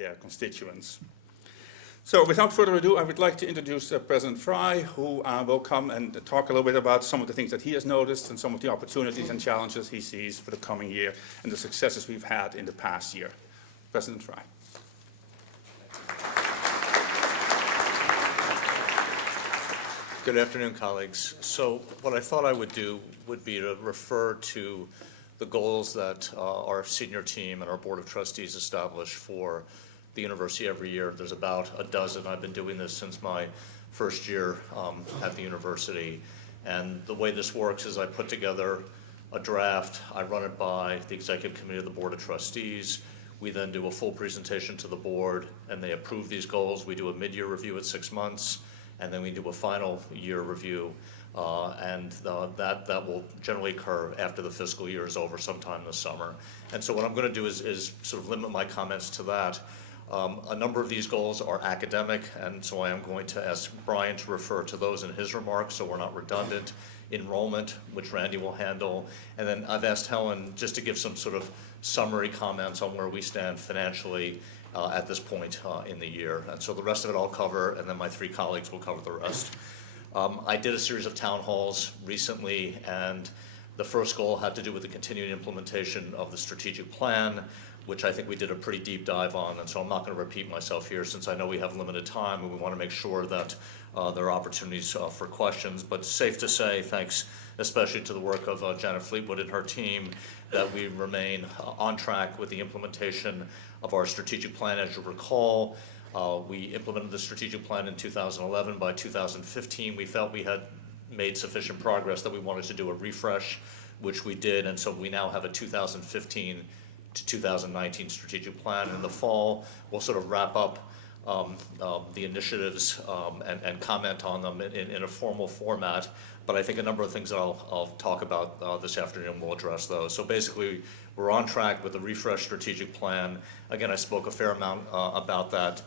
their constituents. So without further ado, I would like to introduce President Fry, who will come and talk a little bit about some of the things that he has noticed and some of the opportunities and challenges he sees for the coming year and the successes we've had in the past year. President Fry. Good afternoon, colleagues. So what I thought I would do would be to refer to the goals that our senior team and our Board of Trustees establish for the university every year. There's about a dozen. I've been doing this since my first year at the university. And the way this works is I put together a draft, I run it by the Executive Committee of the Board of Trustees. We then do a full presentation to the board, and they approve these goals. We do a mid-year review at 6 months, and then we do a final year review. That will generally occur after the fiscal year is over sometime this summer. And so what I'm going to do is sort of limit my comments to that. A number of these goals are academic, and so I am going to ask Brian to refer to those in his remarks so we're not redundant. Enrollment, which Randy will handle, and then I've asked Helen just to give some sort of summary comments on where we stand financially at this point in the year. And so the rest of it I'll cover, and then my three colleagues will cover the rest. I did a series of town halls recently, and the first goal had to do with the continuing implementation of the strategic plan, which I think we did a pretty deep dive on, and so I'm not going to repeat myself here since I know we have limited time and we want to make sure that there are opportunities for questions. But safe to say, thanks especially to the work of Janet Fleetwood and her team, that we remain on track with the implementation of our strategic plan. As you recall, we implemented the strategic plan in 2011. By 2015, we felt we had made sufficient progress that we wanted to do a refresh, which we did, and so we now have a 2015 to 2019 strategic plan. In the fall, we'll sort of wrap up the initiatives and comment on them in a formal format, but I think a number of things that I'll talk about this afternoon will address those. So basically, we're on track with the refresh strategic plan. Again, I spoke a fair amount about that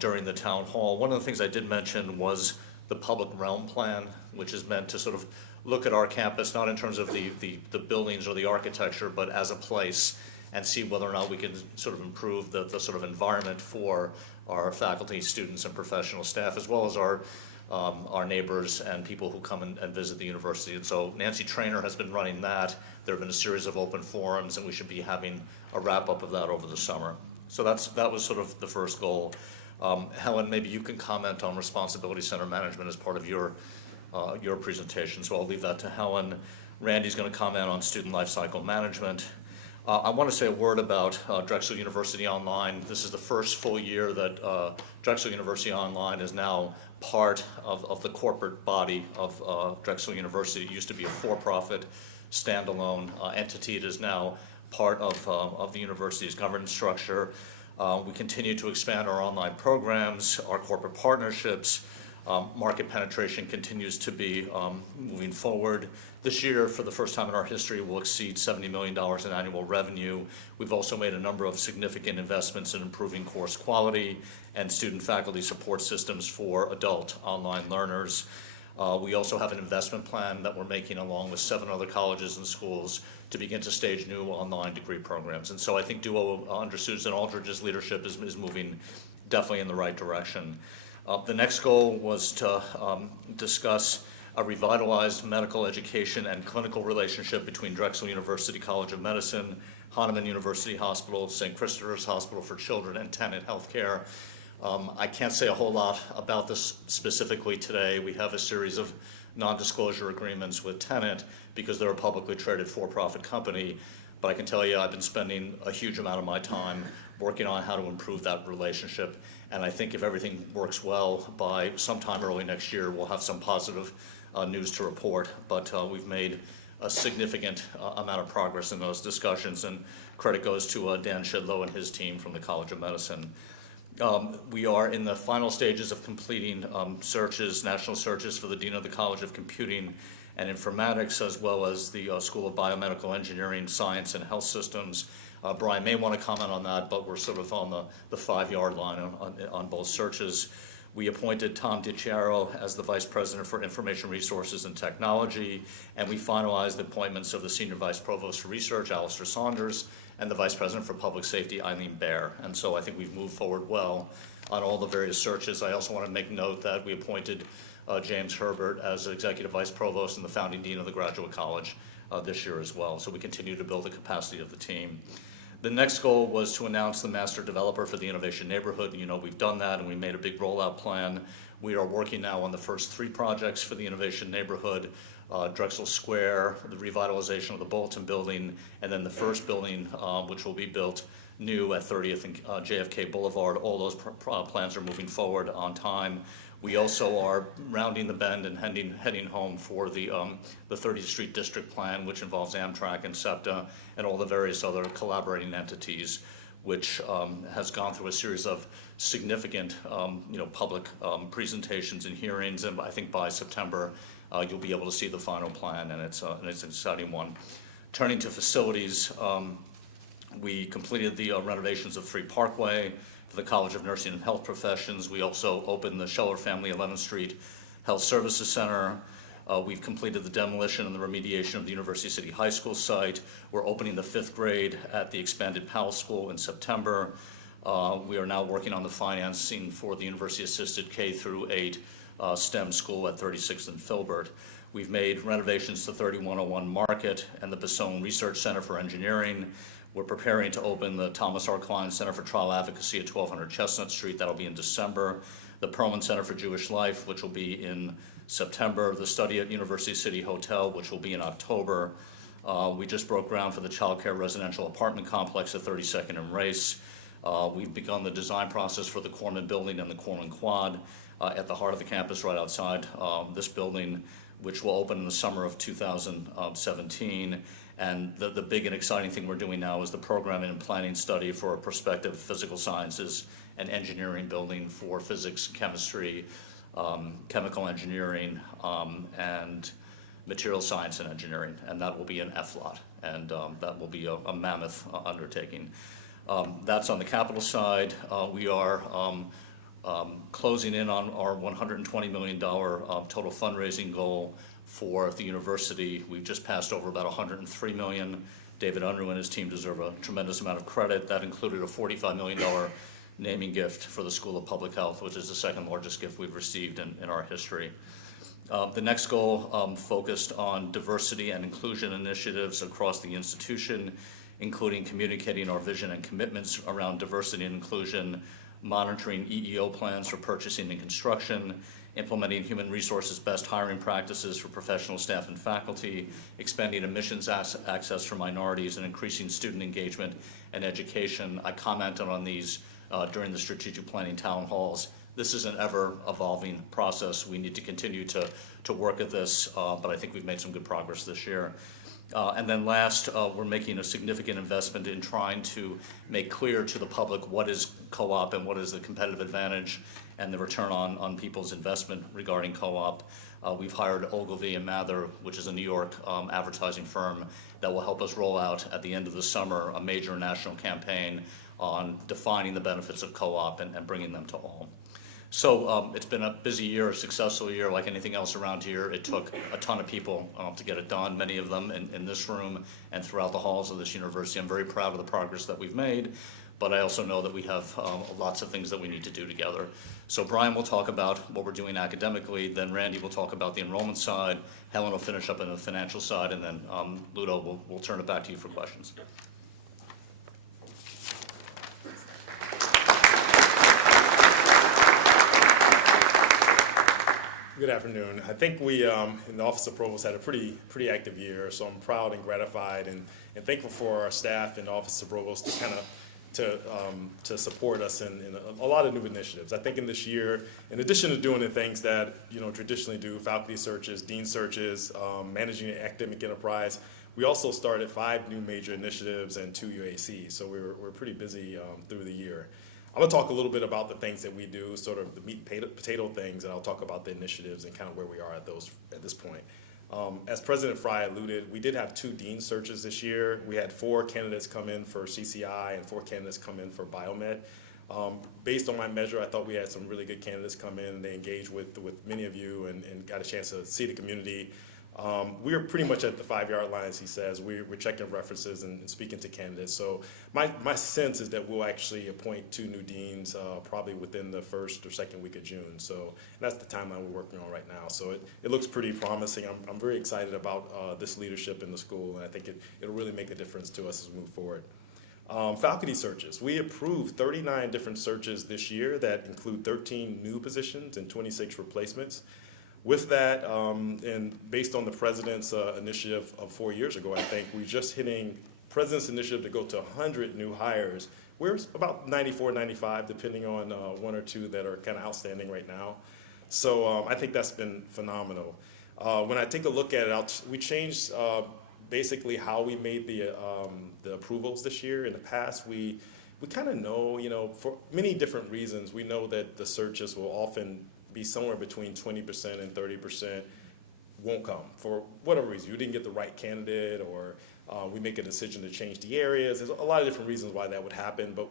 during the town hall. One of the things I did mention was the public realm plan, which is meant to sort of look at our campus, not in terms of the buildings or the architecture, but as a place, and see whether or not we can sort of improve the sort of environment for our faculty, students, and professional staff, as well as our neighbors and people who come and visit the university. And so Nancy Trainer has been running that. There have been a series of open forums, and we should be having a wrap-up of that over the summer. So that was sort of the first goal. Helen, maybe you can comment on responsibility center management as part of your presentation, so I'll leave that to Helen. Randy's going to comment on student life cycle management. I want to say a word about Drexel University Online. This is the first full year that Drexel University Online is now part of the corporate body of Drexel University. It used to be a for-profit, standalone entity. It is now part of the university's governance structure. We continue to expand our online programs, our corporate partnerships. Market penetration continues to be moving forward. This year, for the first time in our history, we'll exceed $70 million in annual revenue. We've also made a number of significant investments in improving course quality and student faculty support systems for adult online learners. We also have an investment plan that we're making along with 7 other colleges and schools to begin to stage new online degree programs. And so I think DUO under Susan Aldridge's leadership is moving definitely in the right direction. The next goal was to discuss a revitalized medical education and clinical relationship between Drexel University College of Medicine, Hahnemann University Hospital, St. Christopher's Hospital for Children, and Tenet Healthcare. I can't say a whole lot about this specifically today. We have a series of non-disclosure agreements with Tenet because they're a publicly traded for-profit company, but I can tell you I've been spending a huge amount of my time working on how to improve that relationship. And I think if everything works well, by sometime early next year, we'll have some positive news to report. But we've made a significant amount of progress in those discussions, and credit goes to Dan Shidlow and his team from the College of Medicine. We are in the final stages of completing searches, national searches for the Dean of the College of Computing and Informatics, as well as the School of Biomedical Engineering, Science, and Health Systems. Brian may want to comment on that, but we're sort of on the 5-yard line on both searches. We appointed Tom DiChiaro as the Vice President for Information Resources and Technology, and we finalized the appointments of the Senior Vice Provost for Research, Alistair Saunders, and the Vice President for Public Safety, Eileen Baer. And so I think we've moved forward well on all the various searches. I also want to make note that we appointed James Herbert as Executive Vice Provost and the Founding Dean of the Graduate College this year as well. So we continue to build the capacity of the team. The next goal was to announce the master developer for the Innovation Neighborhood. You know, we've done that and we made a big rollout plan. We are working now on the first 3 projects for the Innovation Neighborhood, Drexel Square, the revitalization of the Bulletin Building, and then the first building which will be built new at 30th and JFK Boulevard. All those plans are moving forward on time. We also are rounding the bend and heading home for the 30th Street District Plan, which involves Amtrak and SEPTA and all the various other collaborating entities, which has gone through a series of significant public presentations and hearings. And I think by September, you'll be able to see the final plan, and it's an exciting one. Turning to facilities, we completed the renovations of 3 Parkway for the College of Nursing and Health Professions. We also opened the Scheller Family 11th Street Health Services Center. We've completed the demolition and the remediation of the University City High School site. We're opening the 5th grade at the expanded Powell School in September. We are now working on the financing for the University Assisted K through 8 STEM school at 36th and Filbert. We've made renovations to 3101 Market and the Basone Research Center for Engineering. We're preparing to open the Thomas R. Klein Center for Trial Advocacy at 1200 Chestnut Street. That'll be in December. The Perlman Center for Jewish Life, which will be in September. The Study at University City Hotel, which will be in October. We just broke ground for the child care residential apartment complex at 32nd and Race. We've begun the design process for the Corman Building and the Corman Quad at the heart of the campus right outside this building, which will open in the summer of 2017. And the big and exciting thing we're doing now is the program and planning study for a prospective physical sciences and engineering building for physics, chemistry, chemical engineering, and material science and engineering. And that will be an FLOT, and that will be a mammoth undertaking. That's on the capital side. We are closing in on our $120 million total fundraising goal for the university. We've just passed over about $103 million. David Unruh and his team deserve a tremendous amount of credit. That included a $45 million naming gift for the School of Public Health, which is the 2nd largest gift we've received in our history. The next goal focused on diversity and inclusion initiatives across the institution, including communicating our vision and commitments around diversity and inclusion, monitoring EEO plans for purchasing and construction, implementing human resources best hiring practices for professional staff and faculty, expanding admissions access for minorities, and increasing student engagement and education. I commented on these during the strategic planning town halls. This is an ever-evolving process. We need to continue to work at this, but I think we've made some good progress this year. And then last, we're making a significant investment in trying to make clear to the public what is co-op and what is the competitive advantage and the return on people's investment regarding co-op. We've hired Ogilvy and Mather, which is a New York advertising firm that will help us roll out at the end of the summer a major national campaign on defining the benefits of co-op and bringing them to all. So it's been a busy year, a successful year. Like anything else around here, it took a ton of people to get it done, many of them in this room and throughout the halls of this university. I'm very proud of the progress that we've made, but I also know that we have lots of things that we need to do together. So Brian will talk about what we're doing academically, then Randy will talk about the enrollment side, Helen will finish up on the financial side, and then Ludo, we'll turn it back to you for questions. Good afternoon. I think we in the Office of Provost had a pretty active year, so I'm proud and gratified and thankful for our staff in the Office of Provost to kind of to support us in a lot of new initiatives. I think in this year, in addition to doing the things that traditionally do, faculty searches, dean searches, managing an academic enterprise, we also started 5 new major initiatives and 2 UACs. So we're pretty busy through the year. I'm going to talk a little bit about the things that we do, sort of the meat and potato things, and I'll talk about the initiatives and kind of where we are at this point. As President Fry alluded, we did have 2 dean searches this year. We had 4 candidates come in for CCI and 4 candidates come in for Biomed. Based on my measure, I thought we had some really good candidates come in, and they engaged with many of you and got a chance to see the community. We're pretty much at the 5-yard line, as he says. We're checking references and speaking to candidates. So my sense is that we'll actually appoint 2 new deans probably within the first or second week of June. So that's the timeline we're working on right now. So it looks pretty promising. I'm very excited about this leadership in the school, and I think it'll really make a difference to us as we move forward. Faculty searches. We approved 39 different searches this year that include 13 new positions and 26 replacements. With that, and based on the president's initiative of 4 years ago, I think we're just hitting president's initiative to go to 100 new hires. We're about 94, 95, depending on 1 or 2 that are kind of outstanding right now. So I think that's been phenomenal. When I take a look at it, we changed basically how we made the approvals this year. In the past, we kind of know, for many different reasons, we know that the searches will often be somewhere between 20% and 30% won't come for whatever reason. You didn't get the right candidate, or we make a decision to change the areas. There's a lot of different reasons why that would happen, but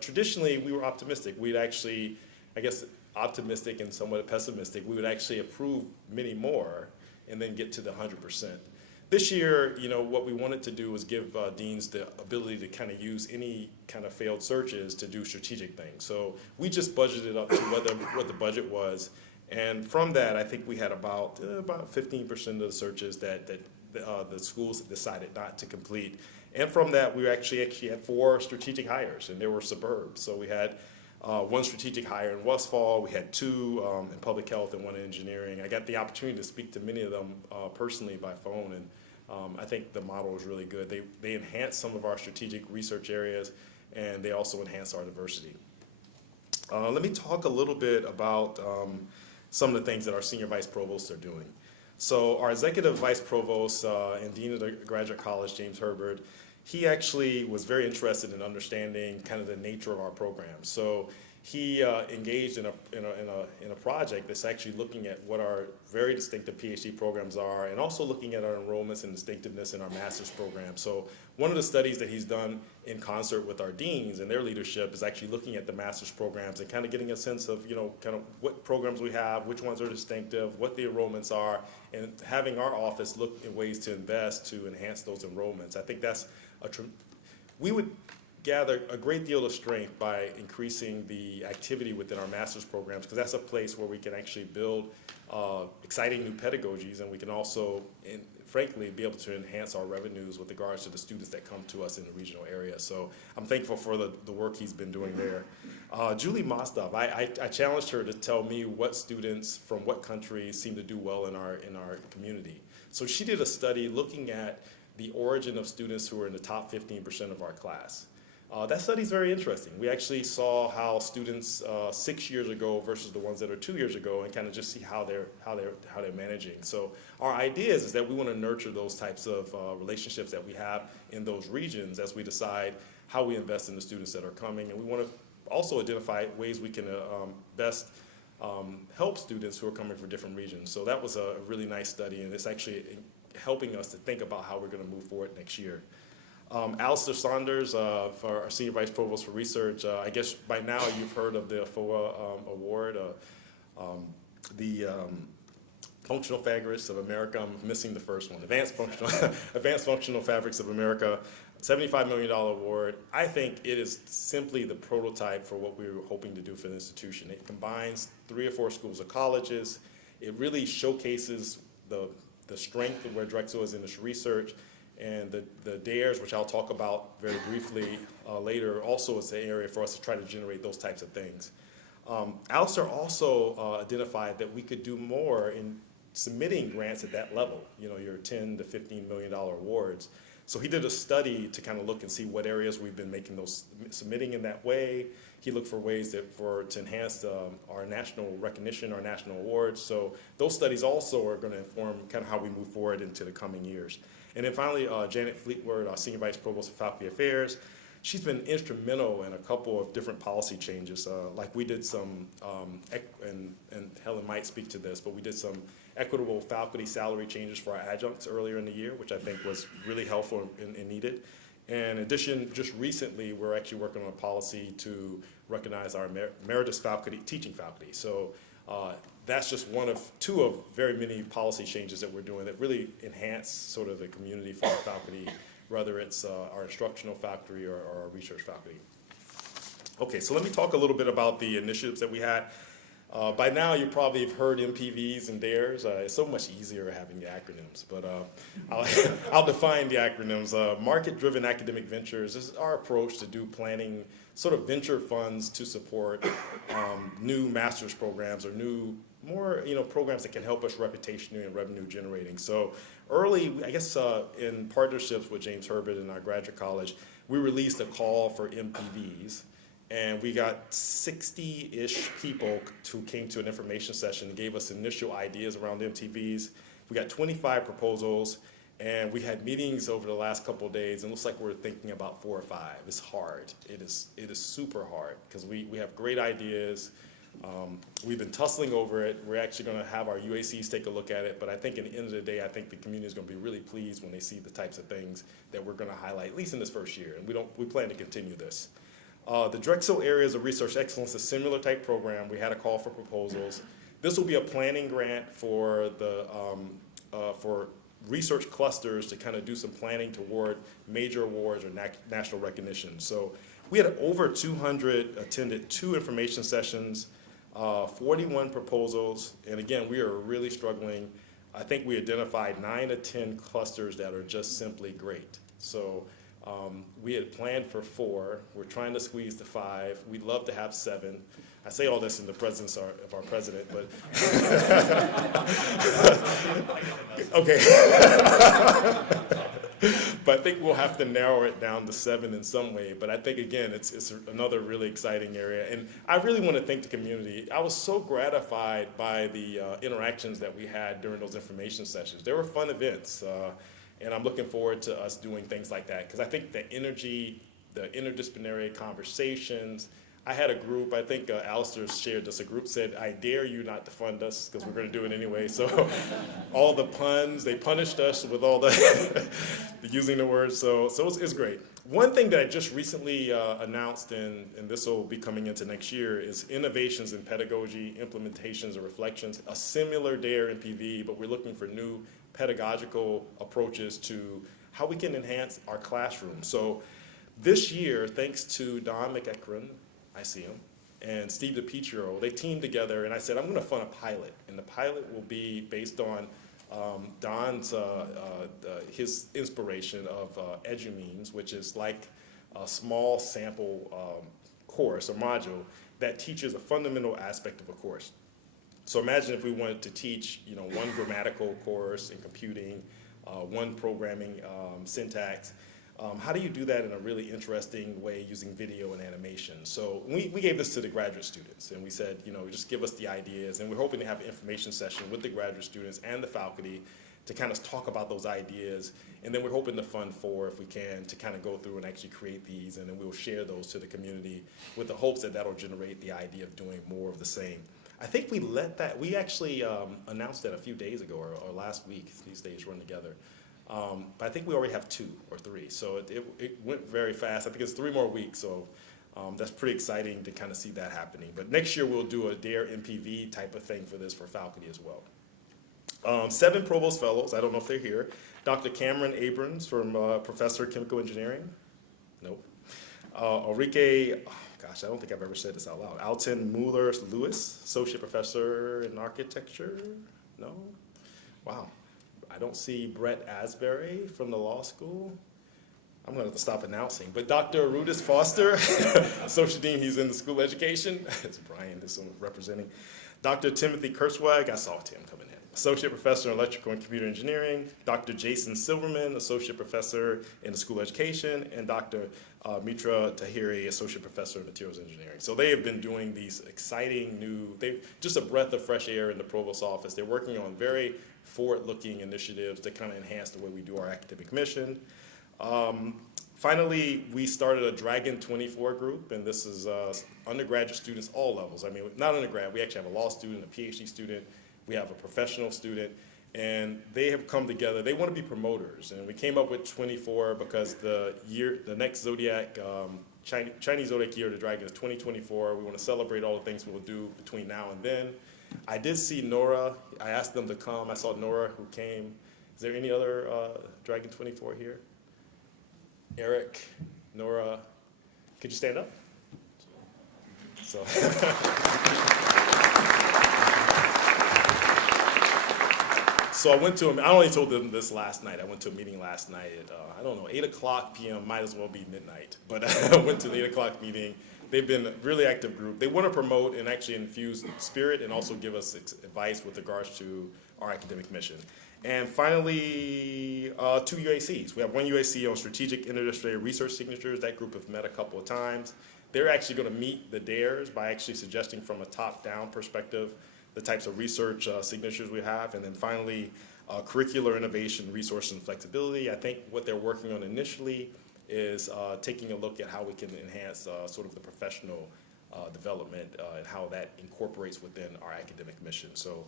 traditionally we were optimistic. We'd actually, I guess, optimistic and somewhat pessimistic, we would actually approve many more and then get to the 100%. This year, what we wanted to do was give deans the ability to kind of use any kind of failed searches to do strategic things. So we just budgeted up to what the budget was, and from that, I think we had about 15% of the searches that the schools decided not to complete. And from that, we actually had 4 strategic hires, and they were suburbs. So we had 1 strategic hire in Westfall, we had 2 in public health and 1 in engineering. I got the opportunity to speak to many of them personally by phone, and I think the model was really good. They enhanced some of our strategic research areas, and they also enhanced our diversity. Let me talk a little bit about some of the things that our senior vice provosts are doing. So our executive vice provost and dean of the graduate college, James Herbert, he actually was very interested in understanding kind of the nature of our program. So he engaged in a project that's actually looking at what our very distinctive PhD programs are, and also looking at our enrollments and distinctiveness in our master's program. So one of the studies that he's done in concert with our deans and their leadership is actually looking at the master's programs and kind of getting a sense of, kind of what programs we have, which ones are distinctive, what the enrollments are, and having our office look at ways to invest to enhance those enrollments. I think that's we would gather a great deal of strength by increasing the activity within our master's programs, because that's a place where we can actually build exciting new pedagogies, and we can also, frankly, be able to enhance our revenues with regards to the students that come to us in the regional area. So I'm thankful for the work he's been doing there. Julie Mostov, I challenged her to tell me what students from what countries seem to do well in our community. So she did a study looking at the origin of students who are in the top 15% of our class. That study is very interesting. We actually saw how students 6 years ago versus the ones that are 2 years ago, and kind of just see how they're managing. So our idea is that we want to nurture those types of relationships that we have in those regions as we decide how we invest in the students that are coming, and we want to also identify ways we can best help students who are coming from different regions. So that was a really nice study, and it's actually helping us to think about how we're going to move forward next year. Alistair Saunders, for our Senior Vice Provost for Research, I guess by now you've heard of the FOA award, the Functional Fabrics of America. I'm missing the first one, Advanced Functional Fabrics of America, $75 million award. I think it is simply the prototype for what we were hoping to do for the institution. It combines 3 or 4 schools or colleges. It really showcases the strength of where Drexel is in its research, and the DARES, which I'll talk about very briefly later, also is an area for us to try to generate those types of things. Alistair also identified that we could do more in submitting grants at that level, your $10 to $15 million awards. So he did a study to kind of look and see what areas we've been making those submitting in that way. He looked for ways to enhance our national recognition, our national awards. So those studies also are going to inform kind of how we move forward into the coming years. And then finally, Janet Fleetwood, our Senior Vice Provost of Faculty Affairs, she's been instrumental in a couple of different policy changes. Like we did some, and Helen might speak to this, but we did some equitable faculty salary changes for our adjuncts earlier in the year, which I think was really helpful and needed. And in addition, just recently, we're actually working on a policy to recognize our emeritus faculty, teaching faculty. So that's just one of two of very many policy changes that we're doing that really enhance sort of the community for our faculty, whether it's our instructional faculty or our research faculty. Okay, so let me talk a little bit about the initiatives that we had. By now, you probably have heard MPVs and DARES. It's so much easier having the acronyms, but I'll define the acronyms. Market-driven academic ventures is our approach to do planning, sort of venture funds to support new master's programs or new, more programs that can help us reputationally and revenue generating. So early, I guess in partnerships with James Herbert and our graduate college, we released a call for MPVs. And we got 60-ish people who came to an information session and gave us initial ideas around MTVs. We got 25 proposals, and we had meetings over the last couple of days, and it looks like we're thinking about 4 or 5. It's hard. It is super hard, because we have great ideas. We've been tussling over it. We're actually going to have our UACs take a look at it, but I think at the end of the day, I think the community is going to be really pleased when they see the types of things that we're going to highlight, at least in this first year, and we plan to continue this. The Drexel Areas of Research Excellence, a similar type program. We had a call for proposals. This will be a planning grant for the for research clusters to kind of do some planning toward major awards or national recognition. So we had over 200 attended 2 information sessions, 41 proposals, and again, we are really struggling. I think we identified 9 to 10 clusters that are just simply great. So we had planned for 4. We're trying to squeeze to 5. We'd love to have 7. I say all this in the presence of our president, but okay. But I think we'll have to narrow it down to 7 in some way. But I think, again, it's another really exciting area. And I really want to thank the community. I was so gratified by the interactions that we had during those information sessions. They were fun events. And I'm looking forward to us doing things like that, because I think the energy, the interdisciplinary conversations. I had a group, I think Alistair shared this, a group said, "I dare you not to fund us," because we're going to do it anyway. So all the puns, they punished us with all the using the words, so it's great. One thing that I just recently announced, and this will be coming into next year, is innovations in pedagogy, implementations, and reflections, a similar DARE MPV, but we're looking for new pedagogical approaches to how we can enhance our classroom. So this year, thanks to Don McEachran, I see him, and Steve DiPietro, they teamed together, and I said, I'm going to fund a pilot, and the pilot will be based on Don's, his inspiration of EduMeans, which is like a small sample course, a module, that teaches a fundamental aspect of a course. So imagine if we wanted to teach, one grammatical course in computing, one programming syntax. How do you do that in a really interesting way using video and animation? So we gave this to the graduate students, and we said, just give us the ideas, and we're hoping to have an information session with the graduate students and the faculty to kind of talk about those ideas, and then we're hoping to fund 4, if we can, to kind of go through and actually create these, and then we'll share those to the community with the hopes that that'll generate the idea of doing more of the same. I think we actually announced that a few days ago or last week. These days run together. But I think we already have 2 or 3, so it went very fast. I think it's 3 more weeks, so that's pretty exciting to kind of see that happening. But next year we'll do a DARE MPV type of thing for this for faculty as well. 7 Provost Fellows, I don't know if they're here. Dr. Cameron Abrams, from Professor of Chemical Engineering. Nope. Ulrike, I don't think I've ever said this out loud. Alton Mueller-Lewis, Associate Professor in Architecture. No? Wow. I don't see Brett Asbury from the law school. I'm going to have to stop announcing. But Dr. Rudis Foster, Associate Dean, he's in the School of Education. It's Brian, this one representing. Dr. Timothy Kurzweig, I saw Tim coming in. Associate Professor in Electrical and Computer Engineering. Dr. Jason Silverman, Associate Professor in the School of Education. And Dr. Mitra Tahiri, Associate Professor in Materials Engineering. So they have been doing these exciting new, just a breath of fresh air in the Provost's office. They're working on very forward-looking initiatives to kind of enhance the way we do our academic mission. Finally, we started a Dragon 24 group, and this is undergraduate students, all levels. I mean, not undergrad, we actually have a law student, a PhD student, we have a professional student, And they have come together. They want to be promoters, and we came up with 24 because the next Zodiac, Chinese Zodiac Year of the Dragon is 2024. We want to celebrate all the things we'll do between now and then. I did see Nora. I asked them to come. I saw Nora who came. Is there any other Dragon 24 here? Eric, Nora, could you stand up? So. So I went to I only told them this last night. I went to a meeting last night at, I don't know, 8:00 p.m., might as well be midnight. But I went to the 8:00 meeting. They've been a really active group. They want to promote and actually infuse spirit and also give us advice with regards to our academic mission. And finally, 2 UACs. We have one UAC on strategic interdisciplinary research signatures. That group have met a couple of times. They're actually going to meet the dares by actually suggesting from a top-down perspective the types of research signatures we have. And then finally, curricular innovation, resource and flexibility. I think what they're working on initially is taking a look at how we can enhance sort of the professional development and how that incorporates within our academic mission. So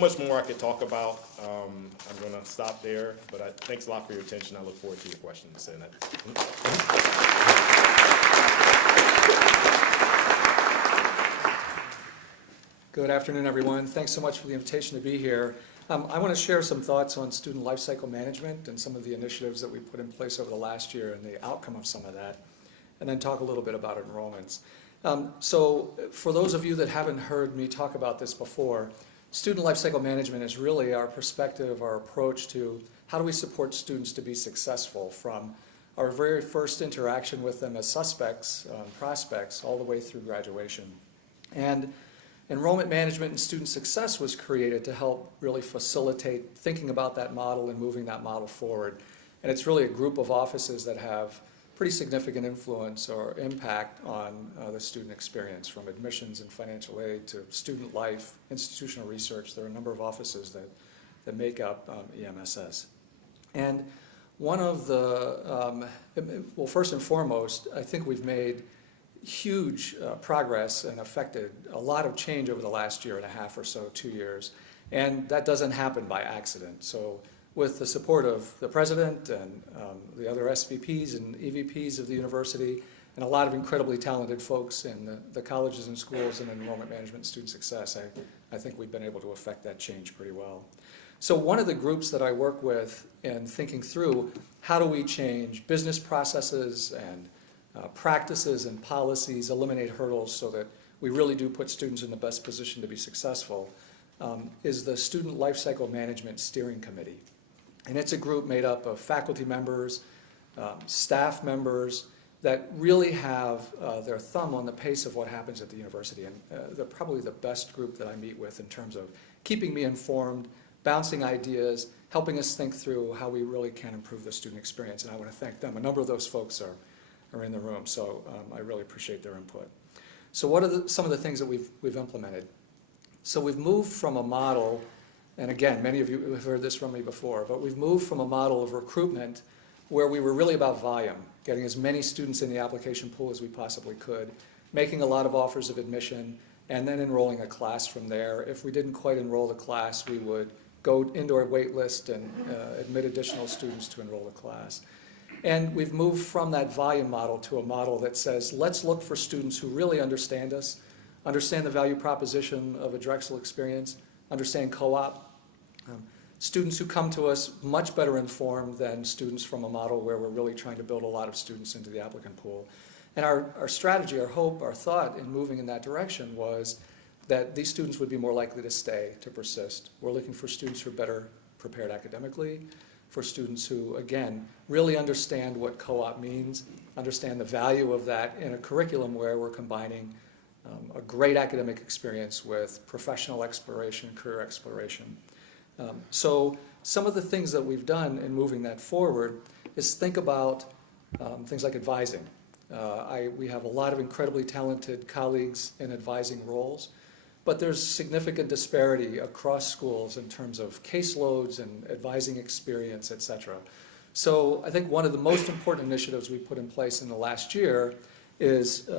much more I could talk about. I'm going to stop there, but thanks a lot for your attention. I look forward to your questions. And Good afternoon, everyone. Thanks so much for the invitation to be here. I want to share some thoughts on student lifecycle management and some of the initiatives that we put in place over the last year and the outcome of some of that, and then talk a little bit about enrollments. So for those of you that haven't heard me talk about this before, student lifecycle management is really our perspective, our approach to how do we support students to be successful from our very first interaction with them as suspects, prospects, all the way through graduation. And enrollment management and student success was created to help really facilitate thinking about that model and moving that model forward. And it's really a group of offices that have pretty significant influence or impact on the student experience, from admissions and financial aid to student life, institutional research. There are a number of offices that make up EMSS. And one of the, well, first and foremost, I think we've made huge progress and affected a lot of change over the last year and a half or so, 2 years. And that doesn't happen by accident. So with the support of the president and the other SVPs and EVPs of the university and a lot of incredibly talented folks in the colleges and schools in enrollment management and student success, I think we've been able to affect that change pretty well. So one of the groups that I work with in thinking through how do we change business processes and practices and policies, eliminate hurdles so that we really do put students in the best position to be successful, is the Student Lifecycle Management Steering Committee. And it's a group made up of faculty members, staff members that really have their thumb on the pace of what happens at the university. And they're probably the best group that I meet with in terms of keeping me informed, bouncing ideas, helping us think through how we really can improve the student experience. And I want to thank them. A number of those folks are in the room, so I really appreciate their input. So what are some of the things that we've implemented? So we've moved from a model, and again, many of you have heard this from me before, but we've moved from a model of recruitment where we were really about volume, getting as many students in the application pool as we possibly could, making a lot of offers of admission, and then enrolling a class from there. If we didn't quite enroll the class, we would go into our wait list and admit additional students to enroll the class. And we've moved from that volume model to a model that says, let's look for students who really understand us, understand the value proposition of a Drexel experience, understand co-op. Students who come to us much better informed than students from a model where we're really trying to build a lot of students into the applicant pool. And our strategy, our hope, our thought in moving in that direction was that these students would be more likely to stay, to persist. We're looking for students who are better prepared academically, for students who, again, really understand what co-op means, understand the value of that in a curriculum where we're combining a great academic experience with professional exploration, career exploration. So some of the things that we've done in moving that forward is think about things like advising. We have a lot of incredibly talented colleagues in advising roles, but there's significant disparity across schools in terms of caseloads and advising experience, et cetera. So I think one of the most important initiatives we put in place in the last year is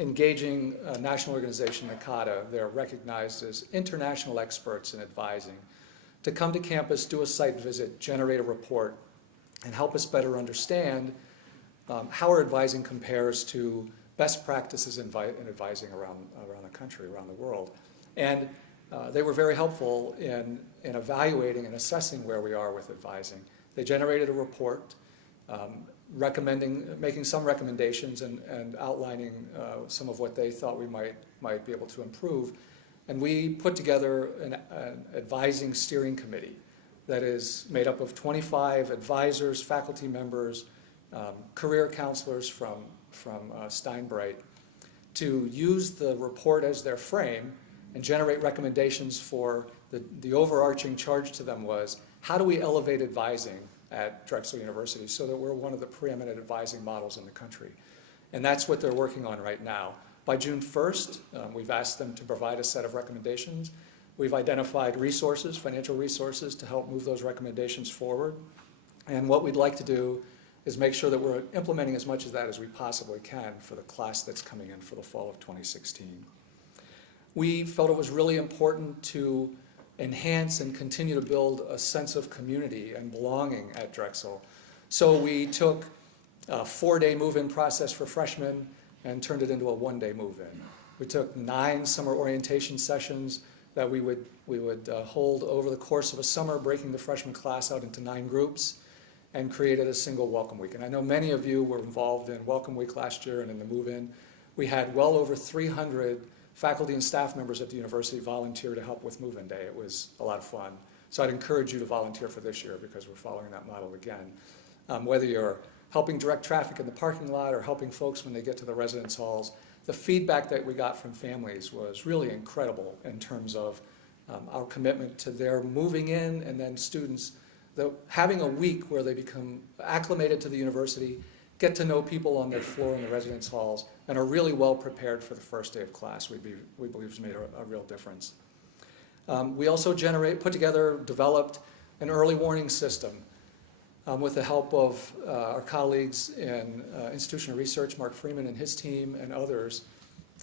engaging a national organization, NACADA. They're recognized as international experts in advising to come to campus, do a site visit, generate a report, and help us better understand how our advising compares to best practices in advising around the country, around the world. And they were very helpful in evaluating and assessing where we are with advising. They generated a report making some recommendations and outlining some of what they thought we might be able to improve. And we put together an advising steering committee that is made up of 25 advisors, faculty members, career counselors from Steinbright to use the report as their frame and generate recommendations for the overarching charge to them was, how do we elevate advising at Drexel University so that we're one of the preeminent advising models in the country? And that's what they're working on right now. By June 1st, we've asked them to provide a set of recommendations. We've identified resources, financial resources, to help move those recommendations forward. And what we'd like to do is make sure that we're implementing as much of that as we possibly can for the class that's coming in for the fall of 2016. We felt it was really important to enhance and continue to build a sense of community and belonging at Drexel. So we took a 4-day move-in process for freshmen and turned it into a 1-day move-in. We took 9 summer orientation sessions that we would hold over the course of a summer, breaking the freshman class out into 9 groups, and created a single welcome week. And I know many of you were involved in Welcome Week last year and in the move-in. We had well over 300 faculty and staff members at the university volunteer to help with move-in day. It was a lot of fun. So I'd encourage you to volunteer for this year because we're following that model again. Whether you're helping direct traffic in the parking lot or helping folks when they get to the residence halls, the feedback that we got from families was really incredible in terms of our commitment to their moving in, and then students having a week where they become acclimated to the university, get to know people on their floor in the residence halls, and are really well prepared for the first day of class. We believe has made a real difference. We also developed an early warning system with the help of our colleagues in institutional research, Mark Freeman and his team and others.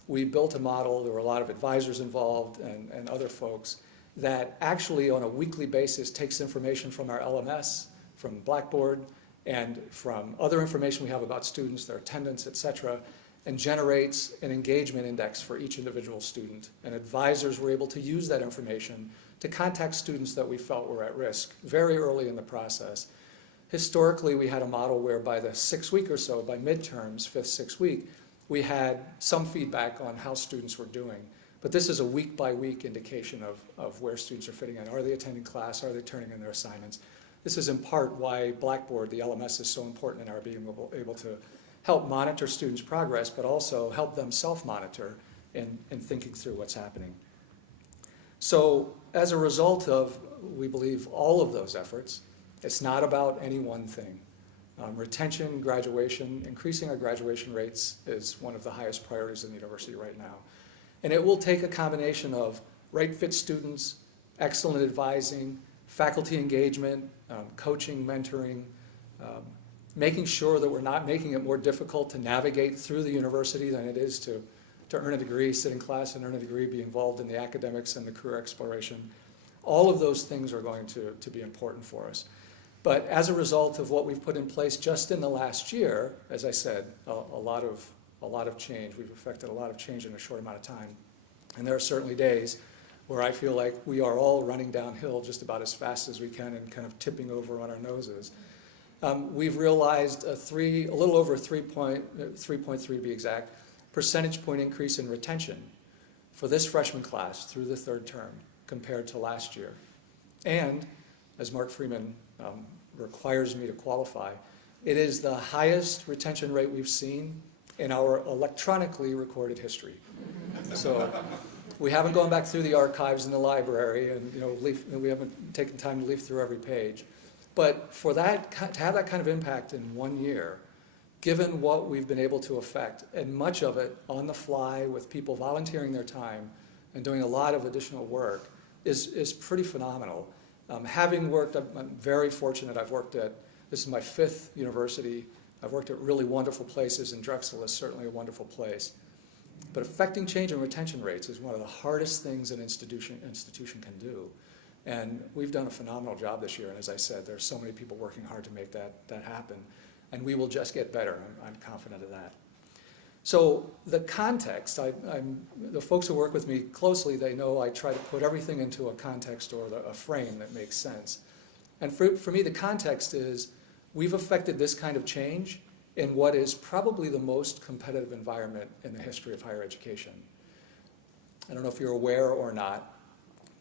We built a model, there were a lot of advisors involved and other folks, that actually on a weekly basis takes information from our LMS, from Blackboard, and from other information we have about students, their attendance, et cetera, and generates an engagement index for each individual student. And advisors were able to use that information to contact students that we felt were at risk very early in the process. Historically, we had a model where by the 6th week or so, by midterms, 5th, 6th week, we had some feedback on how students were doing. But this is a week-by-week indication of where students are fitting in. Are they attending class? Are they turning in their assignments? This is in part why Blackboard, the LMS, is so important in our being able to help monitor students' progress, but also help them self-monitor in thinking through what's happening. So as a result of, we believe, all of those efforts, it's not about any one thing. Retention, graduation, increasing our graduation rates is one of the highest priorities in the university right now. And it will take a combination of right fit students, excellent advising, faculty engagement, coaching, mentoring, making sure that we're not making it more difficult to navigate through the university than it is to earn a degree, sit in class and earn a degree, be involved in the academics and the career exploration. All of those things are going to be important for us. But as a result of what we've put in place just in the last year, as I said, a lot of change. We've effected a lot of change in a short amount of time. And there are certainly days where I feel like we are all running downhill just about as fast as we can and kind of tipping over on our noses. We've realized a little over 3.3 to be exact, percentage point increase in retention for this freshman class through the 3rd term compared to last year. And, as Mark Freeman requires me to qualify, it is the highest retention rate we've seen in our electronically recorded history. So we haven't gone back through the archives in the library, and we haven't taken time to leaf through every page. But for that, to have that kind of impact in 1 year, given what we've been able to affect, and much of it on the fly with people volunteering their time and doing a lot of additional work, is pretty phenomenal. Having worked, I'm very fortunate. This is my 5th university. I've worked at really wonderful places, and Drexel is certainly a wonderful place. But affecting change in retention rates is one of the hardest things an institution can do. And we've done a phenomenal job this year, and as I said, there's so many people working hard to make that happen. And we will just get better, I'm confident of that. So the context, the folks who work with me closely, they know I try to put everything into a context or a frame that makes sense. And for me, the context is we've affected this kind of change in what is probably the most competitive environment in the history of higher education. I don't know if you're aware or not,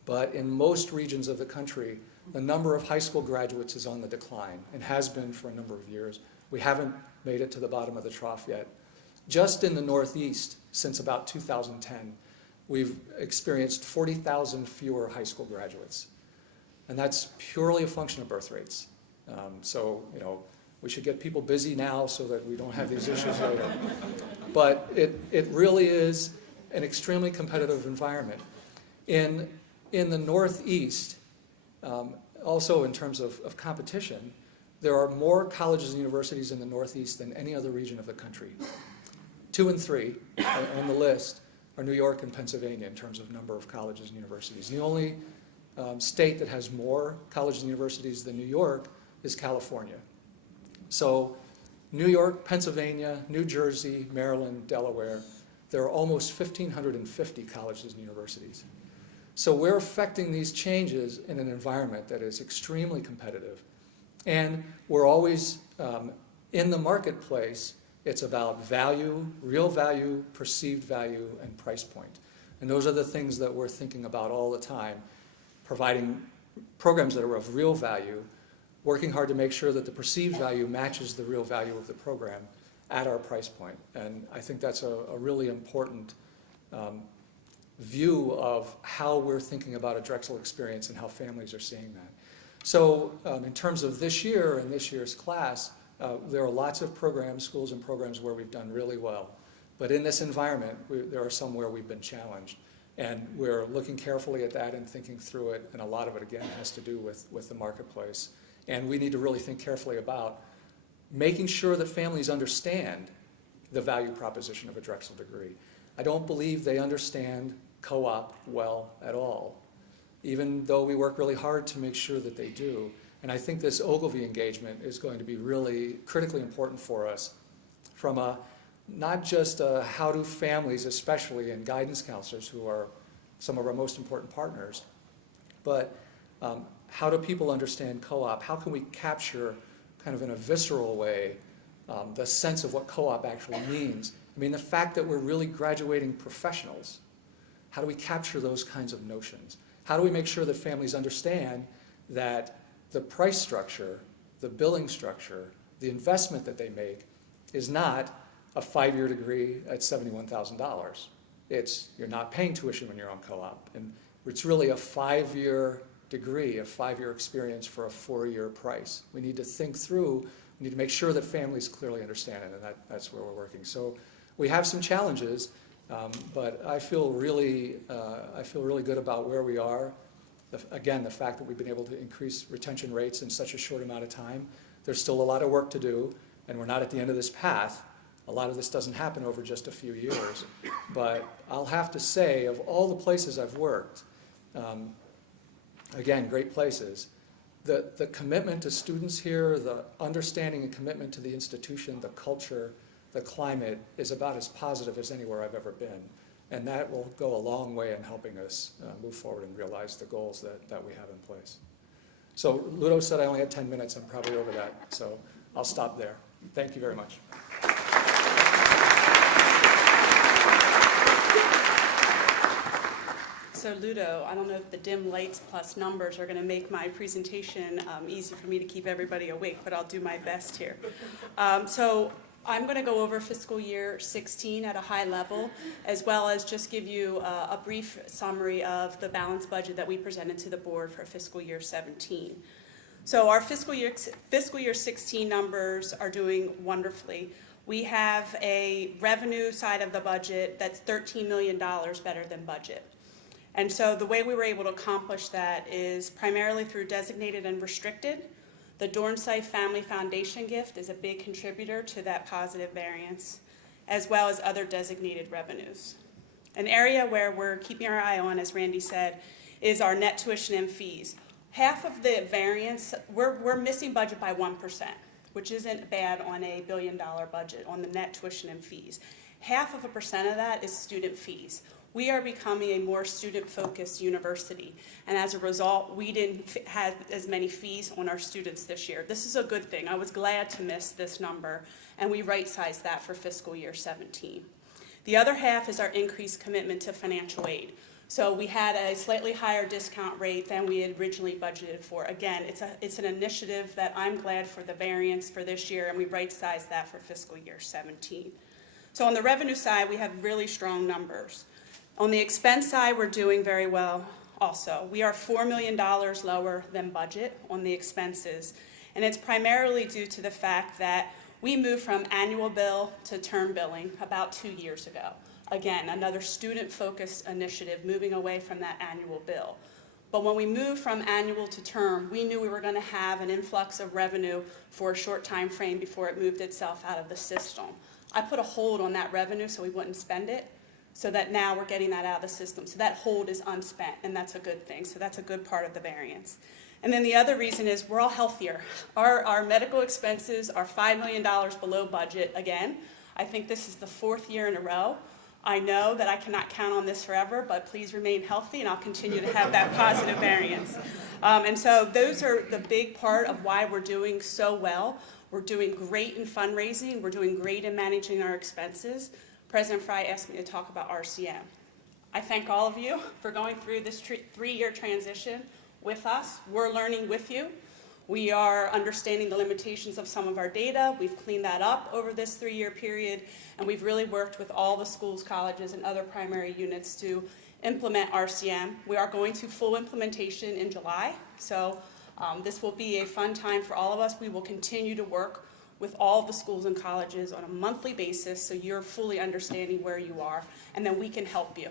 but in most regions of the country, the number of high school graduates is on the decline and has been for a number of years. We haven't made it to the bottom of the trough yet. Just in the Northeast, since about 2010, we've experienced 40,000 fewer high school graduates. And that's purely a function of birth rates. So, we should get people busy now so that we don't have these issues later. But it really is an extremely competitive environment. In the Northeast, also in terms of competition, there are more colleges and universities in the Northeast than any other region of the country. 2 and 3 on the list are New York and Pennsylvania in terms of number of colleges and universities. The only state that has more colleges and universities than New York is California. So New York, Pennsylvania, New Jersey, Maryland, Delaware, there are almost 1,550 colleges and universities. So we're affecting these changes in an environment that is extremely competitive. And we're always in the marketplace. It's about value, real value, perceived value, and price point. And those are the things that we're thinking about all the time, providing programs that are of real value, working hard to make sure that the perceived value matches the real value of the program at our price point. And I think that's a really important view of how we're thinking about a Drexel experience and how families are seeing that. So in terms of this year and this year's class, there are lots of programs, schools and programs where we've done really well. But in this environment, there are some where we've been challenged. And we're looking carefully at that and thinking through it. And a lot of it, again, has to do with the marketplace. And we need to really think carefully about making sure that families understand the value proposition of a Drexel degree. I don't believe they understand co-op well at all, even though we work really hard to make sure that they do. And I think this Ogilvy engagement is going to be really critically important for us from a, not just how do families, especially and guidance counselors who are some of our most important partners, but how do people understand co-op? How can we capture kind of in a visceral way the sense of what co-op actually means? I mean, the fact that we're really graduating professionals, how do we capture those kinds of notions? How do we make sure that families understand that the price structure, the billing structure, the investment that they make is not a 5-year degree at $71,000. You're not paying tuition when you're on co-op. And it's really a 5-year degree, a 5-year experience for a 4-year price. We need to think through, we need to make sure that families clearly understand it, and that's where we're working. So we have some challenges, but I feel really good about where we are. Again, the fact that we've been able to increase retention rates in such a short amount of time. There's still a lot of work to do, and we're not at the end of this path. A lot of this doesn't happen over just a few years. But I'll have to say, of all the places I've worked, again, great places, the commitment to students here, the understanding and commitment to the institution, the culture, the climate is about as positive as anywhere I've ever been. And that will go a long way in helping us move forward and realize the goals that we have in place. So Ludo said I only had 10 minutes. I'm probably over that. So I'll stop there. Thank you very much. So Ludo, I don't know if the dim lights plus numbers are going to make my presentation easy for me to keep everybody awake, but I'll do my best here. So I'm going to go over fiscal year 16 at a high level, as well as just give you a brief summary of the balanced budget that we presented to the board for fiscal year 17. So our fiscal year 16 numbers are doing wonderfully. We have a revenue side of the budget that's $13 million better than budget. And so the way we were able to accomplish that is primarily through designated and restricted. The Dornsife Family Foundation gift is a big contributor to that positive variance, as well as other designated revenues. An area where we're keeping our eye on, as Randy said, is our net tuition and fees. Half of the variance, we're missing budget by 1%, which isn't bad on a $1 billion budget on the net tuition and fees. 0.5% of that is student fees. We are becoming a more student-focused university, and as a result, we didn't have as many fees on our students this year. This is a good thing. I was glad to miss this number, and we right-sized that for fiscal year 17. The other half is our increased commitment to financial aid. So we had a slightly higher discount rate than we had originally budgeted for. Again, it's an initiative that I'm glad for the variance for this year, and we right-sized that for fiscal year 17. So on the revenue side, we have really strong numbers. On the expense side, we're doing very well also. We are $4 million lower than budget on the expenses, and it's primarily due to the fact that we moved from annual bill to term billing about 2 years ago. Again, another student-focused initiative, moving away from that annual bill. But when we moved from annual to term, we knew we were going to have an influx of revenue for a short time frame before it moved itself out of the system. I put a hold on that revenue so we wouldn't spend it, so that now we're getting that out of the system. So that hold is unspent, and that's a good thing. So that's a good part of the variance. And then the other reason is we're all healthier. Our medical expenses are $5 million below budget again. I think this is the 4th year in a row. I know that I cannot count on this forever, but please remain healthy, and I'll continue to have that positive variance. And so those are the big part of why we're doing so well. We're doing great in fundraising. We're doing great in managing our expenses. President Fry asked me to talk about RCM. I thank all of you for going through this 3-year transition with us. We're learning with you. We are understanding the limitations of some of our data. We've cleaned that up over this 3-year period, and we've really worked with all the schools, colleges, and other primary units to implement RCM. We are going to full implementation in July, so this will be a fun time for all of us. We will continue to work with all the schools and colleges on a monthly basis, so you're fully understanding where you are, and then we can help you.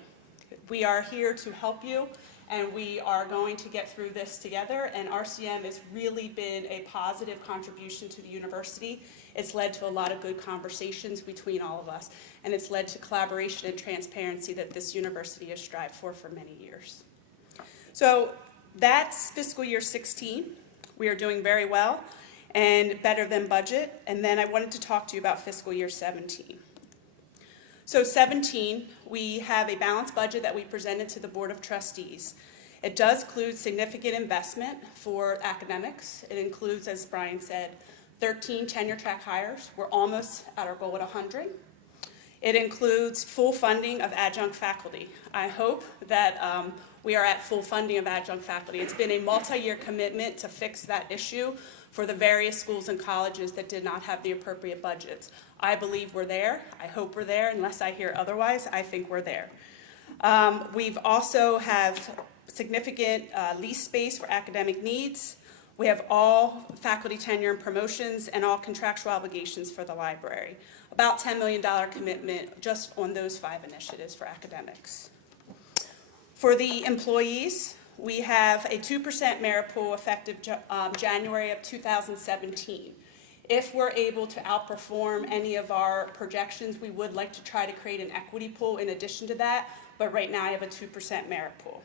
We are here to help you, and we are going to get through this together, and RCM has really been a positive contribution to the university. It's led to a lot of good conversations between all of us, and it's led to collaboration and transparency that this university has strived for many years. So that's fiscal year 16. We are doing very well and better than budget. And then I wanted to talk to you about fiscal year 17. So 17, we have a balanced budget that we presented to the Board of Trustees. It does include significant investment for academics. It includes, as Brian said, 13 tenure track hires. We're almost at our goal at 100. It includes full funding of adjunct faculty. I hope that we are at full funding of adjunct faculty. It's been a multi-year commitment to fix that issue for the various schools and colleges that did not have the appropriate budgets. I believe we're there. I hope we're there. Unless I hear otherwise, I think we're there. We've also have significant lease space for academic needs. We have all faculty tenure and promotions and all contractual obligations for the library. About $10 million commitment just on those 5 initiatives for academics. For the employees, we have a 2% merit pool effective January of 2017. If we're able to outperform any of our projections, we would like to try to create an equity pool in addition to that, but right now I have a 2% merit pool.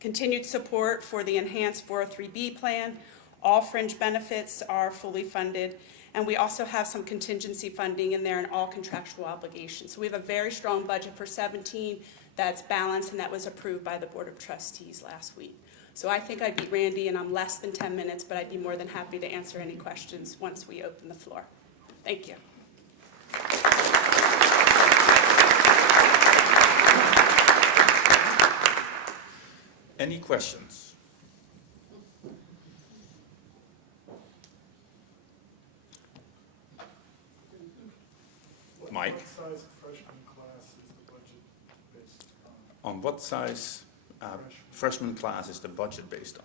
Continued support for the enhanced 403B plan. All fringe benefits are fully funded, and we also have some contingency funding in there and all contractual obligations. So we have a very strong budget for 17 that's balanced, and that was approved by the Board of Trustees last week. So I think I beat Randy, and I'm less than 10 minutes, but I'd be more than happy to answer any questions once we open the floor. Thank you. Any questions? Mike? What size freshman class is the budget based on? On what size freshman class is the budget based on?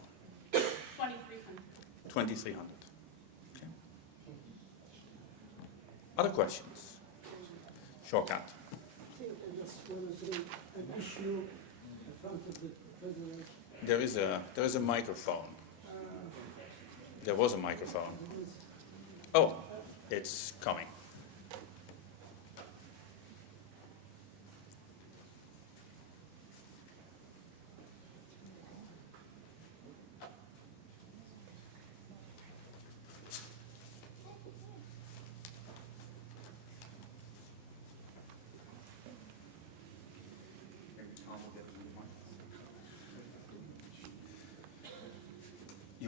2,300. 2,300. Okay. Other questions? Shortcut. I think I just want to bring an issue in front of the president. There is a microphone. There was a microphone. Oh, it's coming.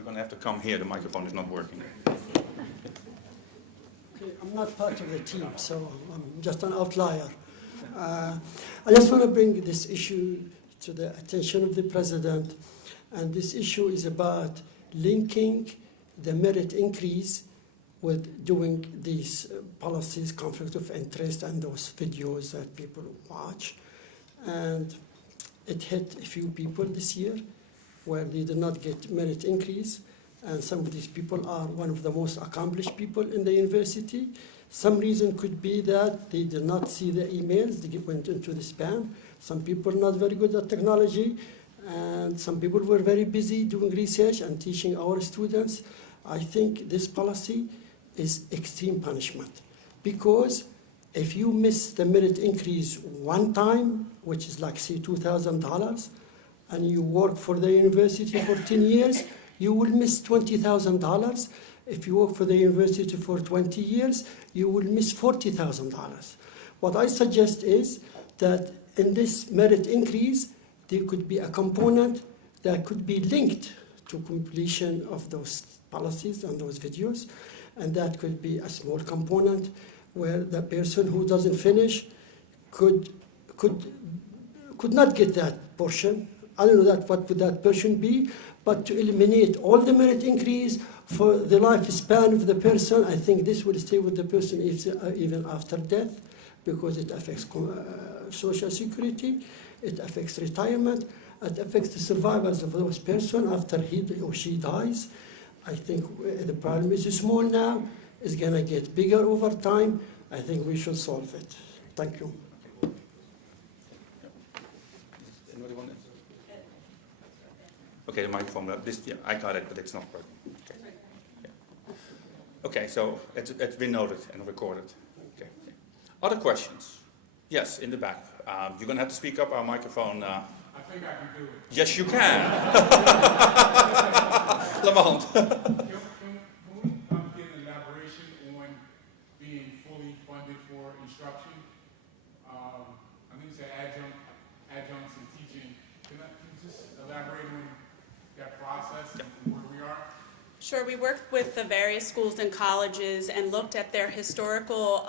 going to have to come here. The microphone is not working. Okay, I'm not part of the team, so I'm just an outlier. I just want to bring this issue to the attention of the President, and this issue is about linking the merit increase with doing these policies, conflict of interest, and those videos that people watch. And it hit a few people this year where they did not get merit increase, and some of these people are one of the most accomplished people in the university. Some reason could be that they did not see the emails, they went into the spam. Some people are not very good at technology, and some people were very busy doing research and teaching our students. I think this policy is extreme punishment, because if you miss the merit increase one time, which is like, say, $2,000, and you work for the university for 10 years, you will miss $20,000. If you work for the university for 20 years, you will miss $40,000. What I suggest is that in this merit increase, there could be a component that could be linked to completion of those policies and those videos, and that could be a small component where the person who doesn't finish could not get that portion. I don't know that what would that person be, but to eliminate all the merit increase for the lifespan of the person, I think this will stay with the person even after death, because it affects social security, it affects retirement, it affects the survivors of those persons after he or she dies. I think the problem is small now, it's gonna get bigger over time. I think we should solve it. Thank you. Anybody want it? Okay, the microphone, yeah, I got it, but it's not working. Okay, yeah. Okay, so it's been noted and recorded. Okay. Other questions? Yes, in the back. You're going to have to speak up. Our microphone. I think I can do it. Yes, you can. Lamont. Can we get an elaboration on being fully funded for instruction? I think you said adjuncts and teaching. Can you just elaborate on that process and where we are? Sure, we worked with the various schools and colleges and looked at their historical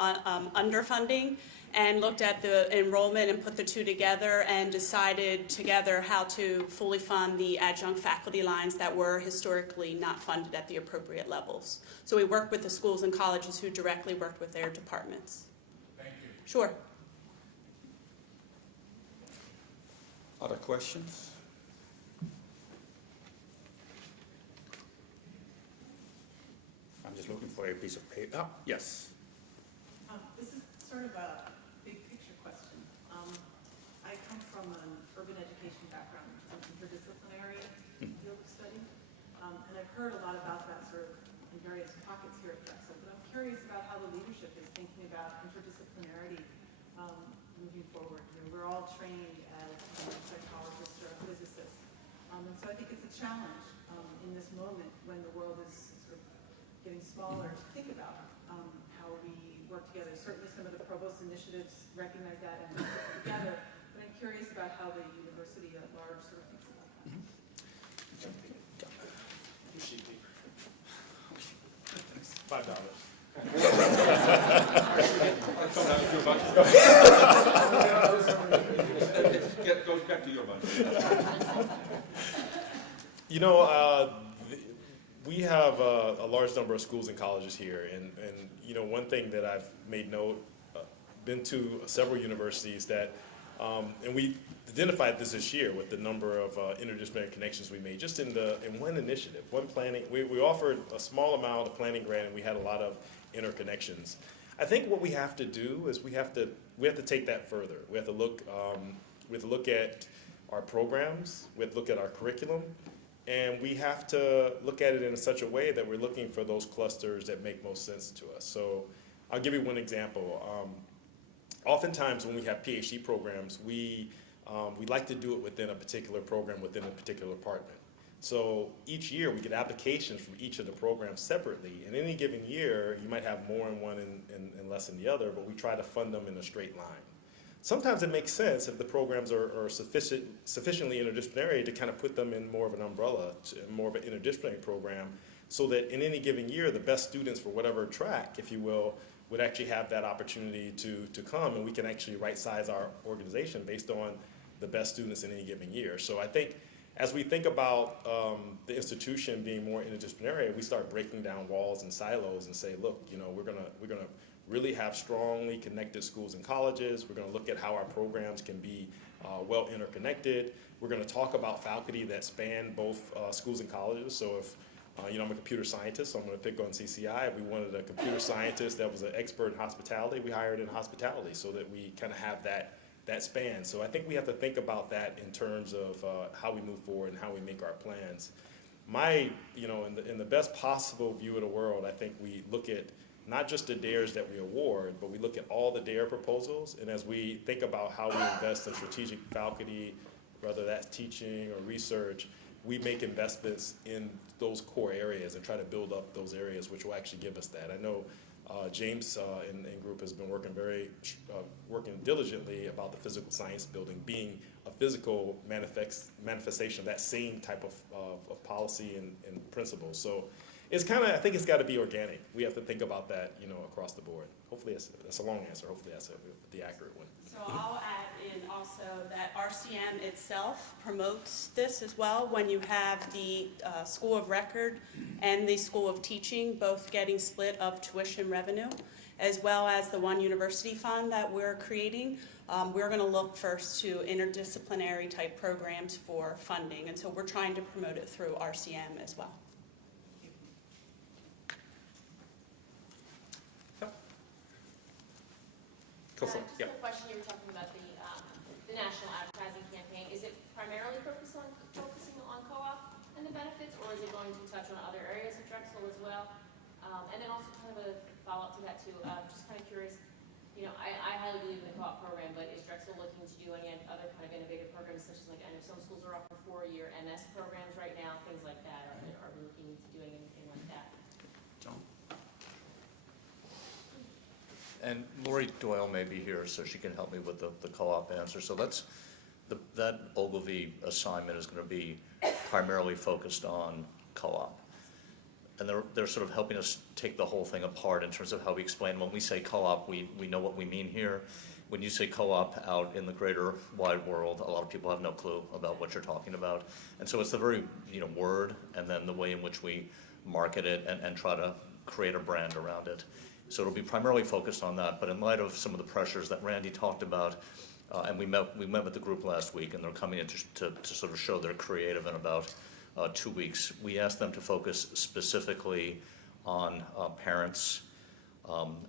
underfunding and looked at the enrollment and put the two together and decided together how to fully fund the adjunct faculty lines that were historically not funded at the appropriate levels. So we worked with the schools and colleges who directly worked with their departments. Thank you. Sure. Other questions? I'm just looking for a piece of paper. Ah, yes. This is sort of a big picture question. I come from an urban education background, which is an interdisciplinary field of study, and I've heard a lot about that sort of in various pockets here at Drexel, but I'm curious about how the leadership is thinking about interdisciplinarity moving forward. You know, we're all trained as psychologists or physicists, and so I think it's a challenge in this moment when the world is sort of getting smaller to think about how we work together. Certainly some of the provost initiatives recognize that and work together, but I'm curious about how the university at large sort of thinks about that. $5. It goes back to your budget. You know, we have a large number of schools and colleges here, and you know, one thing that I've made note, been to several universities that, and we identified this year with the number of interdisciplinary connections we made, just in one initiative, one planning. We offered a small amount of planning grant, and we had a lot of interconnections. I think what we have to do is we have to take that further. We have to look at our programs. We have to look at our curriculum. And we have to look at it in such a way that we're looking for those clusters that make most sense to us. So I'll give you one example. Oftentimes when we have PhD programs, we like to do it within a particular program, within a particular department. So each year we get applications from each of the programs separately. In any given year, you might have more in one and less in the other, but we try to fund them in a straight line. sometimes it makes sense if the programs are sufficiently interdisciplinary to kind of put them in more of an umbrella, more of an interdisciplinary program, so that in any given year, the best students for whatever track, if you will, would actually have that opportunity to come, and we can actually right-size our organization based on the best students in any given year. So I think as we think about the institution being more interdisciplinary, we start breaking down walls and silos and say, look, you know, we're gonna really have strongly connected schools and colleges. We're gonna look at how our programs can be well interconnected. We're gonna talk about faculty that span both schools and colleges. So if you know, I'm a computer scientist, so I'm going to pick on CCI. If we wanted a computer scientist that was an expert in hospitality, we hired in hospitality so that we kind of have that span. So I think we have to think about that in terms of how we move forward and how we make our plans. You know, in the best possible view of the world, I think we look at not just the DAREs that we award, but we look at all the DARE proposals. And as we think about how we invest in strategic faculty, whether that's teaching or research, we make investments in those core areas and try to build up those areas, which will actually give us that. I know James and group has been working working diligently about the physical science building being a physical manifestation of that same type of policy and principles. So it's kind of, I think it's got to be organic. We have to think about that, you know, across the board. Hopefully that's a long answer. Hopefully that's the accurate one. So I'll add in also that RCM itself promotes this as well when you have the School of Record and the School of Teaching both getting split of tuition revenue, as well as the One University Fund that we're creating. We're going to look first to interdisciplinary type programs for funding, and so we're trying to promote it through RCM as well. Go for it. Just Yeah. a question, you were talking about the national advertising campaign. Is it primarily focusing on co-op and the benefits, or is it going to touch on other areas of Drexel as well? And then also kind of a follow-up to that too, just kind of curious, you know, I highly believe in the co-op program, but is Drexel looking to do any other kind of innovative programs, such as, like, I know some schools are offering 4-year MS programs right now, things like that. Are we looking into doing anything like that? John? And Lori Doyle may be here, so she can help me with the co-op answer. So that Ogilvy assignment is going to be primarily focused on co-op. And they're sort of helping us take the whole thing apart in terms of how we explain. When we say co-op, we know what we mean here. When you say co-op out in the greater wide world, a lot of people have no clue about what you're talking about. And so it's the very, you know, word and then the way in which we market it and try to create a brand around it. So it'll be primarily focused on that, but in light of some of the pressures that Randy talked about, and we met with the group last week, and they're coming in to sort of show their creative in about 2 weeks. We asked them to focus specifically on parents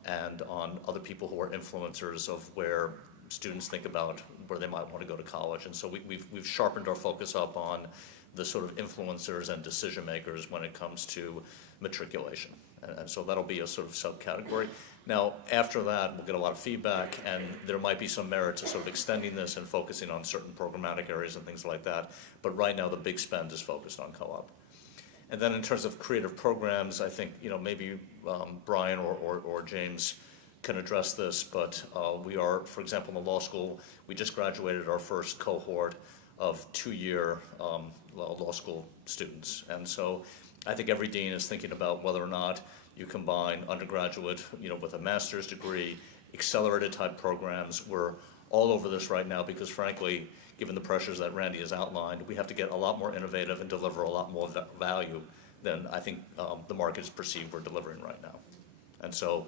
and on other people who are influencers of where students think about where they might want to go to college. And so we've sharpened our focus up on the sort of influencers and decision makers when it comes to matriculation. And so that'll be a sort of subcategory. Now, after that, we'll get a lot of feedback, and there might be some merit to sort of extending this and focusing on certain programmatic areas and things like that. But right now, the big spend is focused on co-op. And then in terms of creative programs, I think, you know, maybe Brian or James can address this, but we are, for example, in the law school, we just graduated our first cohort of 2-year law school students. And so I think every dean is thinking about whether or not you combine undergraduate, you know, with a master's degree, accelerated type programs. We're all over this right now because, frankly, given the pressures that Randy has outlined, we have to get a lot more innovative and deliver a lot more value than I think the market is perceived we're delivering right now. And so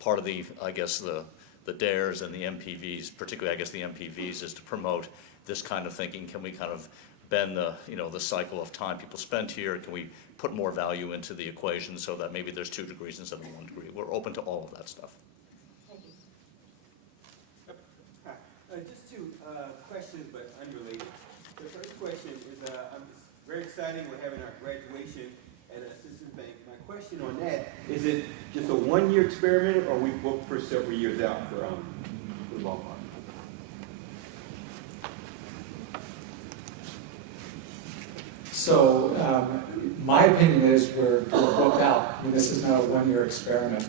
part of the, I guess, the DAREs and the MPVs, particularly I guess the MPVs, is to promote this kind of thinking. Can we kind of bend the, you know, the cycle of time people spend here? Can we put more value into the equation so that maybe there's 2 degrees instead of 1 degree? We're open to all of that stuff. Thank you. Hi. Just 2 questions, but unrelated. The first question is, I'm very excited we're having our graduation at Citizens Bank. My question on that, is it just a 1-year experiment, or we booked for several years out for the ballpark? So my opinion is we're booked out. I mean, this is not a 1-year experiment.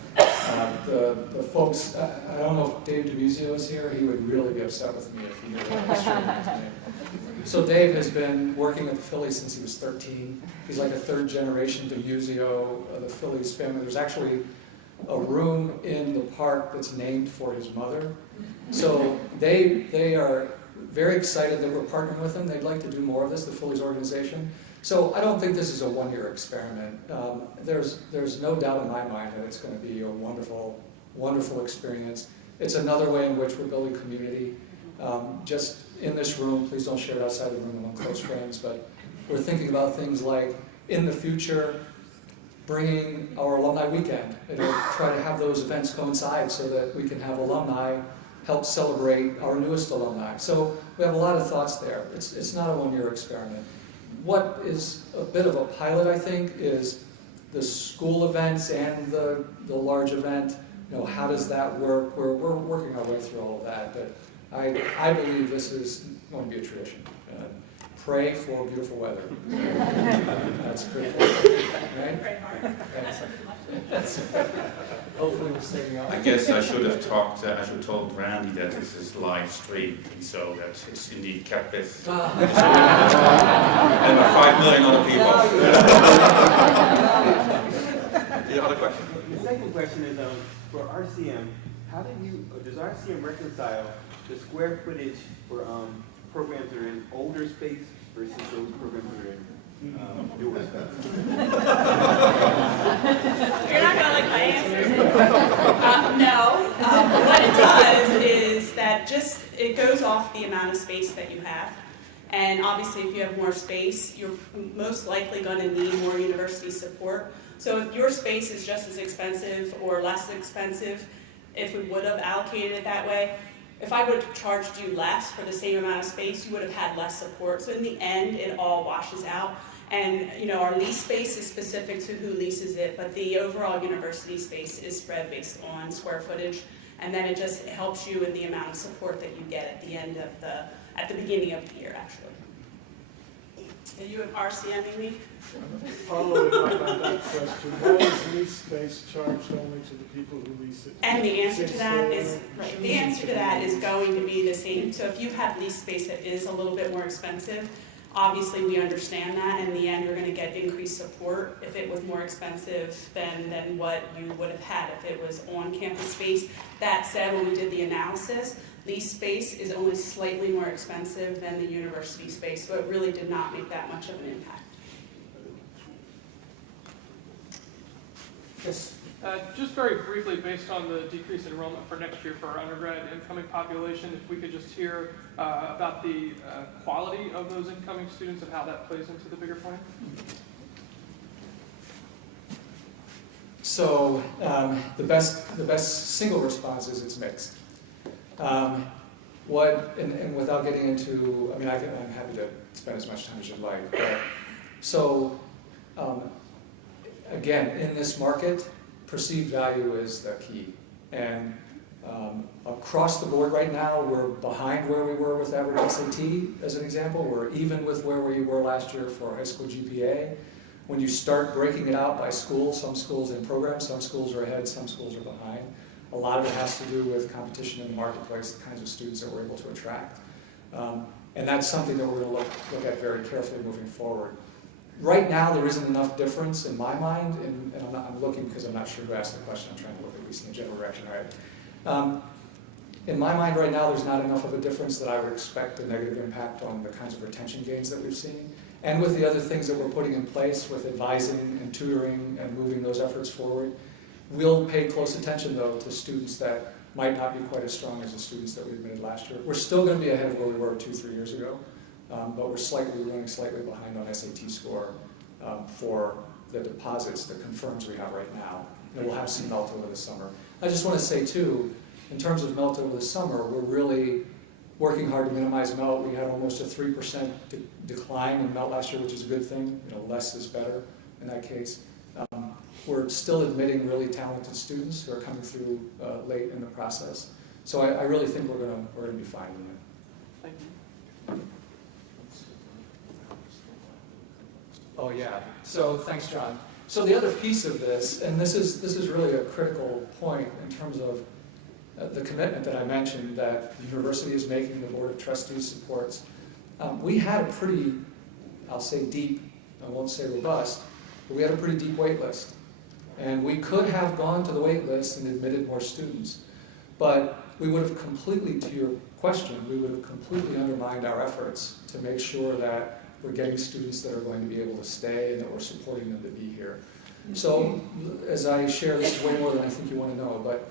The folks, I don't know if Dave DeMuzio is here, he would really be upset with me if he knew that I was sharing his name. So Dave has been working at the Phillies since he was 13. He's like a third generation DeMuzio of the Phillies family. There's actually a room in the park that's named for his mother. So they are very excited that we're partnering with them. They'd like to do more of this, the Phillies organization. So I don't think this is a one-year experiment. There's no doubt in my mind that it's going to be a wonderful, wonderful experience. It's another way in which we're building community. Just in this room, please don't share it outside the room among close friends, but we're thinking about things like, in the future, bringing our alumni weekend, try to have those events coincide so that we can have alumni help celebrate our newest alumni. So we have a lot of thoughts there. It's not a one-year experiment. What is a bit of a pilot, I think, is the school events and the large event. How does that work? We're working our way through all of that, but I believe this is going to be a tradition. Pray for beautiful weather. That's critical, right? Hopefully we're staying on. I guess I should have told Randy that this is live streamed, so that it's indeed kept this. And 5 million other people. The other question? The second question is, for RCM, how does RCM reconcile the square footage for programs that are in older space versus those programs that are in newer space? You're not gonna like my answer. No. What it does is that it goes off the amount of space that you have. And obviously, if you have more space, you're most likely going to need more university support. So if your space is just as expensive or less expensive, if we would have allocated it that way, if I would have charged you less for the same amount of space, you would have had less support. So in the end, it all washes out. And our lease space is specific to who leases it, but the overall university space is spread based on square footage. And then it just helps you in the amount of support that you get at the end of at the beginning of the year, actually. Are you RCMing me? Following up on that question, why is lease space charged only to the people who lease it? And the answer to Since that they're is, right, the answer to that is going to be the same. So if you have lease space that is a little bit more expensive, obviously we understand that. In the end, you're going to get increased support if it was more expensive than what you would have had if it was on-campus space. That said, when we did the analysis, lease space is only slightly more expensive than the university space, so it really did not make that much of an impact. Yes. Just very briefly, based on the decreased enrollment for next year for our undergrad incoming population, if we could just hear about the quality of those incoming students and how that plays into the bigger plan. So the best single response is it's mixed. And without getting into, I'm happy to spend as much time as you'd like. But, so again, in this market, perceived value is the key. And across the board right now, we're behind where we were with average SAT, as an example. We're even with where we were last year for high school GPA. When you start breaking it out by school, some schools in programs, some schools are ahead, some schools are behind. A lot of it has to do with competition in the marketplace, the kinds of students that we're able to attract. And that's something that we're going to look at very carefully moving forward. Right now, there isn't enough difference in my mind, and I'm looking because I'm not sure who asked the question. I'm trying to look at least in the general direction, right? In my mind right now, there's not enough of a difference that I would expect a negative impact on the kinds of retention gains that we've seen. And with the other things that we're putting in place with advising and tutoring and moving those efforts forward, we'll pay close attention, though, to students that might not be quite as strong as the students that we admitted last year. We're still going to be ahead of where we were 2-3 years ago, but we're running slightly behind on SAT score for the deposits, the confirms we have right now. And we'll have some melt over the summer. I just want to say, too, in terms of melt over the summer, we're really working hard to minimize melt. We had almost a 3% decline in melt last year, which is a good thing. Less is better in that case. We're still admitting really talented students who are coming through late in the process. So I really think we're gonna be fine with it. Thank you. Oh yeah. So thanks, John. So the other piece of this, and this is really a critical point in terms of the commitment that I mentioned that the university is making, the Board of Trustees supports. We had a pretty, I'll say deep, I won't say robust, but we had a pretty deep wait list. And we could have gone to the wait list and admitted more students. But we would have completely, to your question, we would have completely undermined our efforts to make sure that we're getting students that are going to be able to stay and that we're supporting them to be here. So as I share, this is way more than I think you want to know, but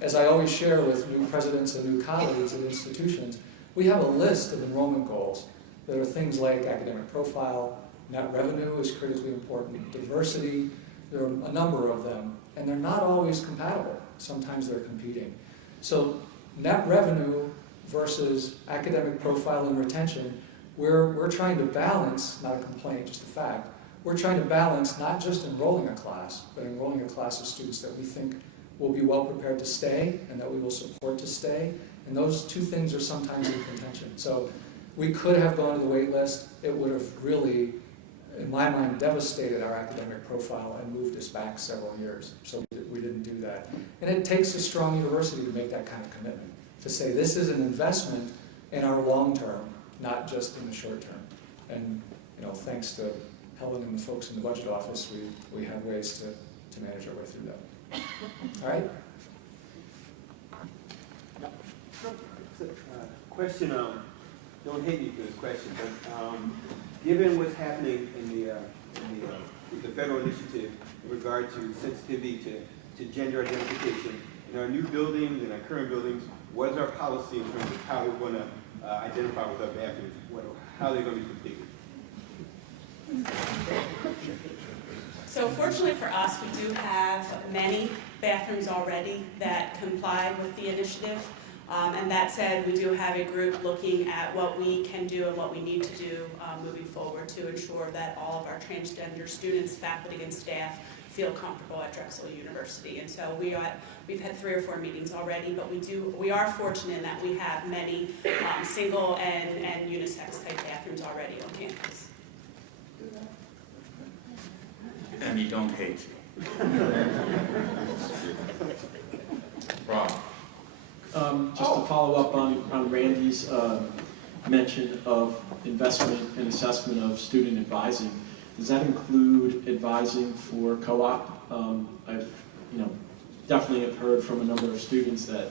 as I always share with new presidents and new colleagues at institutions, we have a list of enrollment goals that are things like academic profile, net revenue is critically important, diversity, there are a number of them, and they're not always compatible. Sometimes they're competing. So net revenue versus academic profile and retention, we're trying to balance, not a complaint, just a fact, we're trying to balance not just enrolling a class, but enrolling a class of students that we think will be well prepared to stay and that we will support to stay. And those two things are sometimes in contention. So we could have gone to the wait list. It would have really, in my mind, devastated our academic profile and moved us back several years. So we didn't do that. And it takes a strong university to make that kind of commitment, to say this is an investment in our long term, not just in the short term. And thanks to Helen and the folks in the budget office, we have ways to manage our way through that. All right? Question, don't hate me for this question, but given what's happening in the federal initiative in regard to sensitivity to gender identification, in our new buildings, in our current buildings, what is our policy in terms of how we're going to identify with our bathrooms? How are they going to be configured? So fortunately for us, we do have many bathrooms already that comply with the initiative. And that said, we do have a group looking at what we can do and what we need to do moving forward to ensure that all of our transgender students, faculty, and staff feel comfortable at Drexel University. And so we've had 3 or 4 meetings already, but we are fortunate in that we have many single and unisex type bathrooms already on campus. And we don't hate you. Rob. Just to follow up on Randy's mention of investment and assessment of student advising, does that include advising for co-op? I've definitely have heard from a number of students that,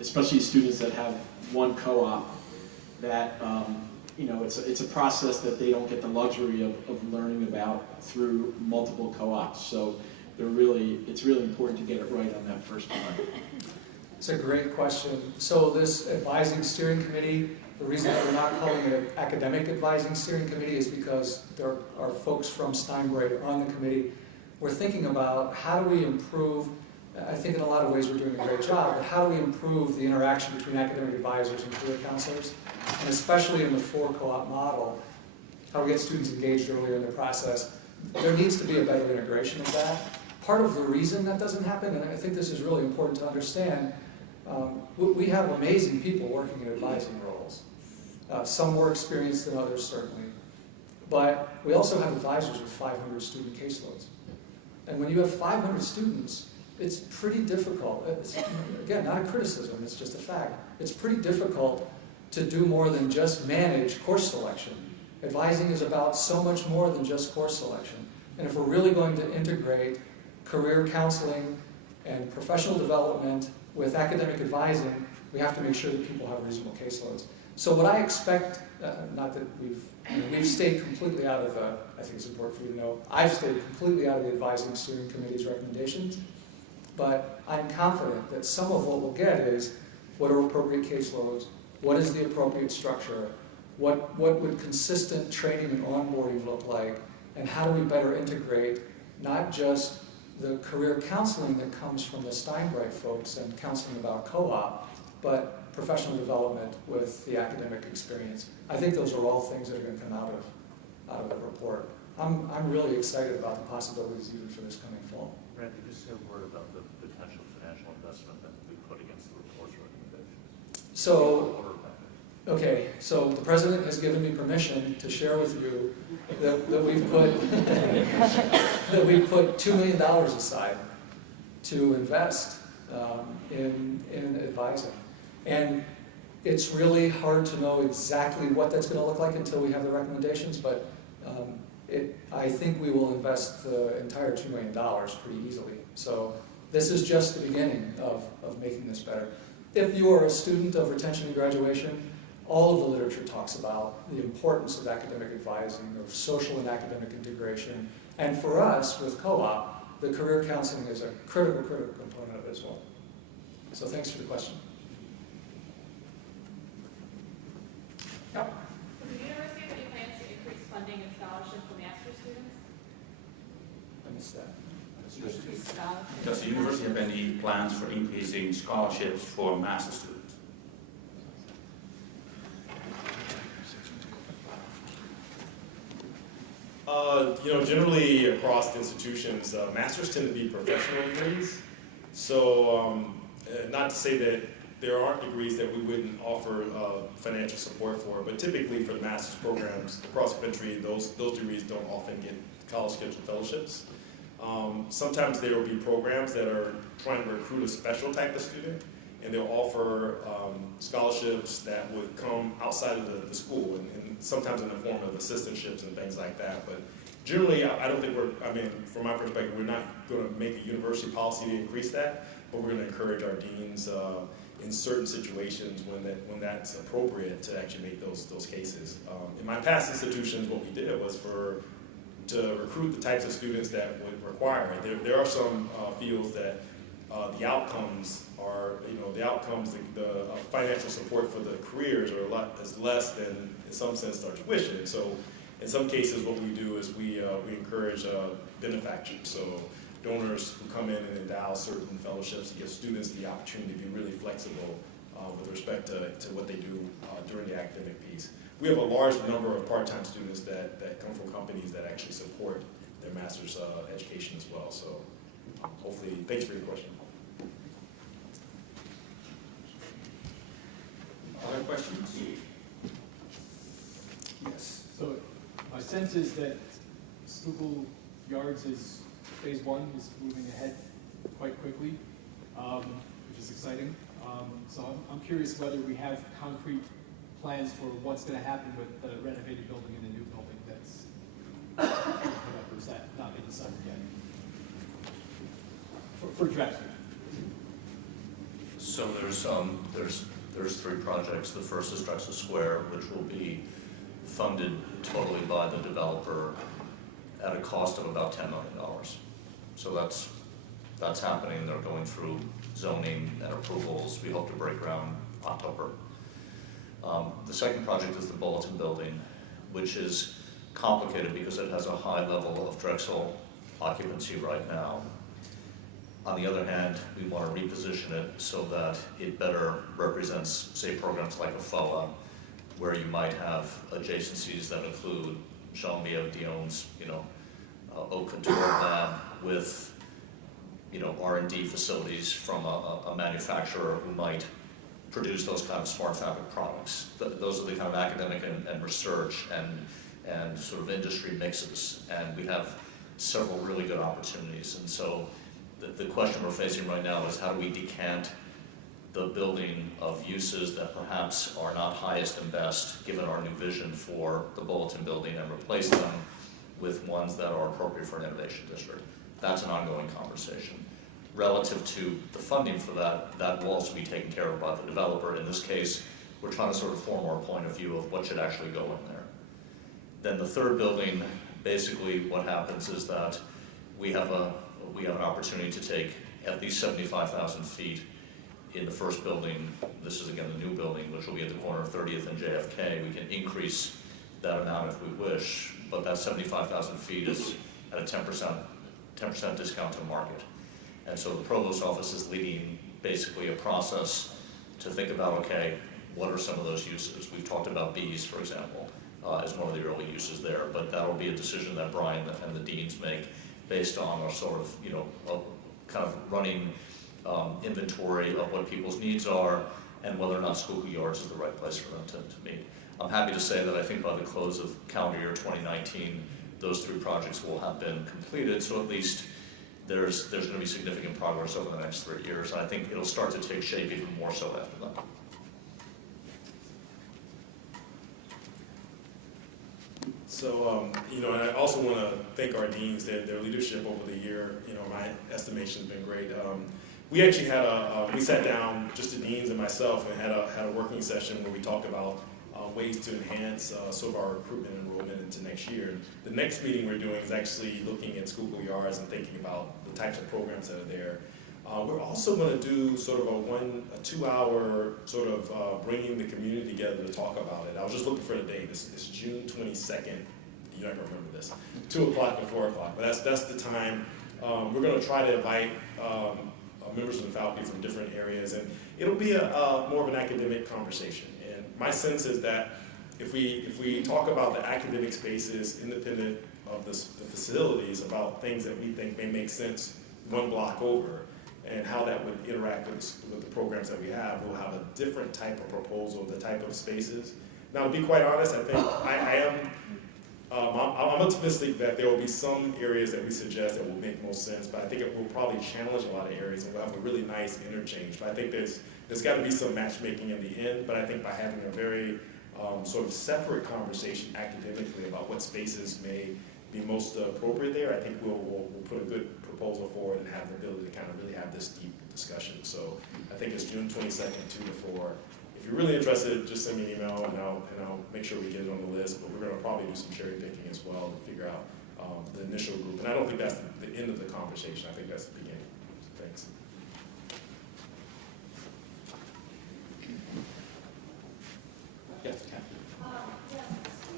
especially students that have one co-op, that it's a process that they don't get the luxury of learning about through multiple co-ops. So it's really important to get it right on that first time. It's a great question. So this advising steering committee, the reason that we're not calling it an academic advising steering committee is because there are folks from Steinbreit on the committee. We're thinking about how do we improve, I think in a lot of ways we're doing a great job, but how do we improve the interaction between academic advisors and career counselors, and especially in the 4 co-op model, how do we get students engaged earlier in the process. There needs to be a better integration of that. Part of the reason that doesn't happen, and I think this is really important to understand, we have amazing people working in advising roles. Some more experienced than others, certainly. But we also have advisors with 500 student caseloads. And when you have 500 students, it's pretty difficult. It's, again, not a criticism, it's just a fact. It's pretty difficult to do more than just manage course selection. Advising is about so much more than just course selection. And if we're really going to integrate career counseling and professional development with academic advising, we have to make sure that people have reasonable caseloads. So what I expect, not that we've stayed completely out of the, I think it's important for you to know, I've stayed completely out of the advising steering committee's recommendations, but I'm confident that some of what we'll get is what are appropriate caseloads, what is the appropriate structure, what would consistent training and onboarding look like, and how do we better integrate not just the career counseling that comes from the Steinbreit folks and counseling about co-op, but professional development with the academic experience. I think those are all things that are going to come out of the report. I'm really excited about the possibilities even for this coming fall. Randy, just say a word about the potential financial investment that we put against the report's recommendations. So, Okay, so the president has given me permission to share with you that we've put $2 million aside to invest in advising. And it's really hard to know exactly what that's going to look like until we have the recommendations, but I think we will invest the entire $2 million pretty easily. So this is just the beginning of making this better. If you are a student of retention and graduation, all of the literature talks about the importance of academic advising, of social and academic integration. And for us, with co-op, the career counseling is a critical component of it as well. So thanks for the question. Does the university have any plans to increase funding and scholarship for master's students? I missed that. Increase scholarship? Does the university have any plans for increasing scholarships for master students? Generally across institutions, masters tend to be professional degrees. So not to say that there aren't degrees that we wouldn't offer financial support for, but typically for the master's programs across the country, those degrees don't often get scholarships and fellowships. Sometimes there will be programs that are trying to recruit a special type of student, and they'll offer scholarships that would come outside of the school, and sometimes in the form of assistantships and things like that. But generally, I don't think from my perspective, we're not going to make a university policy to increase that, but we're going to encourage our deans in certain situations when that's appropriate to actually make those cases. In my past institutions, what we did was to recruit the types of students that would require it. There are some fields that the outcomes are, the financial support for the careers is less than, in some sense, our tuition. So in some cases, what we do is we encourage benefactors. So donors who come in and endow certain fellowships to give students the opportunity to be really flexible with respect to what they do during the academic piece. We have a large number of part-time students that come from companies that actually support their master's education as well. So hopefully, thanks for your question. Other questions? Yes. So my sense is that Schuylkill Yards phase one is moving ahead quite quickly, which is exciting. So I'm curious whether we have concrete plans for what's going to happen with the renovated building and the new building that's put up, or is that not been decided yet? For Drexel. So there's three projects. The first is Drexel Square, which will be funded totally by the developer at a cost of about $10 million. So that's happening. They're going through zoning and approvals. We hope to break ground October. The second project is the Bulletin Building, which is complicated because it has a high level of Drexel occupancy right now. On the other hand, we want to reposition it so that it better represents, say, programs like a FOA, where you might have adjacencies that include Jean-Pierre Dion's, Haute Couture lab with, R&D facilities from a manufacturer who might produce those kind of smart fabric products. Those are the kind of academic and research and sort of industry mixes, and we have several really good opportunities. And so the question we're facing right now is how do we decant the building of uses that perhaps are not highest and best given our new vision for the Bulletin Building and replace them with ones that are appropriate for an innovation district. That's an ongoing conversation. Relative to the funding for that will also be taken care of by the developer. In this case, we're trying to sort of form our point of view of what should actually go in there. Then the third building, basically what happens is that we have an opportunity to take at least 75,000 feet in the first building. This is again the new building, which will be at the corner of 30th and JFK. We can increase that amount if we wish, but that 75,000 feet is at a 10% discount to market. And so the Provost Office is leading basically a process to think about, okay, what are some of those uses? We've talked about bees, for example, as one of the early uses there, but that'll be a decision that Brian and the deans make based on our sort of, kind of running inventory of what people's needs are, and whether or not Schuylkill Yards is the right place for them to meet. I'm happy to say that I think by the close of calendar year 2019, those 3 projects will have been completed, so at least there's going to be significant progress over the next 3 years, and I think it'll start to take shape even more so after that. So, you know, and I also want to thank our deans, their leadership over the year. You know, my estimation has been great. We actually had we sat down, just the deans and myself, and had a working session where we talked about ways to enhance sort of our recruitment and enrollment into next year. The next meeting we're doing is actually looking at Schuylkill Yards and thinking about the types of programs that are there. We're also going to do sort of a 2-hour sort of bringing the community together to talk about it. I was just looking for the date. It's June 22nd. You're not going to remember this. 2 o'clock and 4 o'clock. But that's the time. We're going to try to invite members of the faculty from different areas, and it'll be more of an academic conversation. And my sense is that if we talk about the academic spaces independent of the facilities, about things that we think may make sense one block over, and how that would interact with the programs that we have, we'll have a different type of proposal, the type of spaces. Now, to be quite honest, I think I'm optimistic that there will be some areas that we suggest that will make most sense, but I think it will probably challenge a lot of areas, and we'll have a really nice interchange. But I think there's got to be some matchmaking in the end, but I think by having a very sort of separate conversation academically about what spaces may be most appropriate there, I think we'll put a good proposal forward and have the ability to kind of really have this deep discussion. So I think it's June 22nd, 2 to 4. If you're really interested, just send me an email and I'll make sure we get it on the list. But we're going to probably do some cherry picking as well to figure out the initial group. And I don't think that's the end of the conversation. I think that's the beginning. Thanks. Yes. This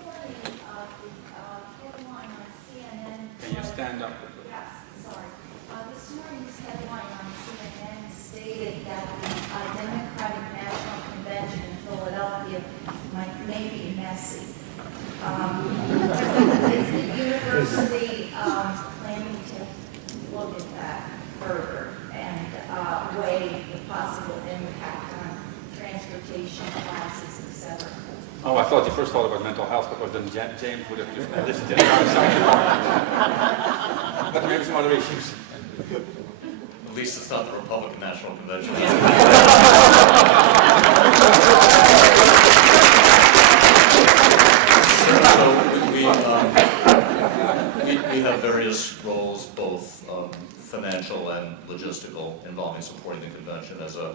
morning, the headline on CNN. Can you stand up? Yes, sorry. This morning's headline on CNN stated that the Democratic National Convention in Philadelphia may be messy. Is the university planning to look at that further and weigh the possible impact on transportation, classes, etc.? Oh, I thought you first thought about mental health, because then James would have just listed it. But maybe some other issues. At least it's not the Republican National Convention. We have various roles, both financial and logistical, involving supporting the convention. As a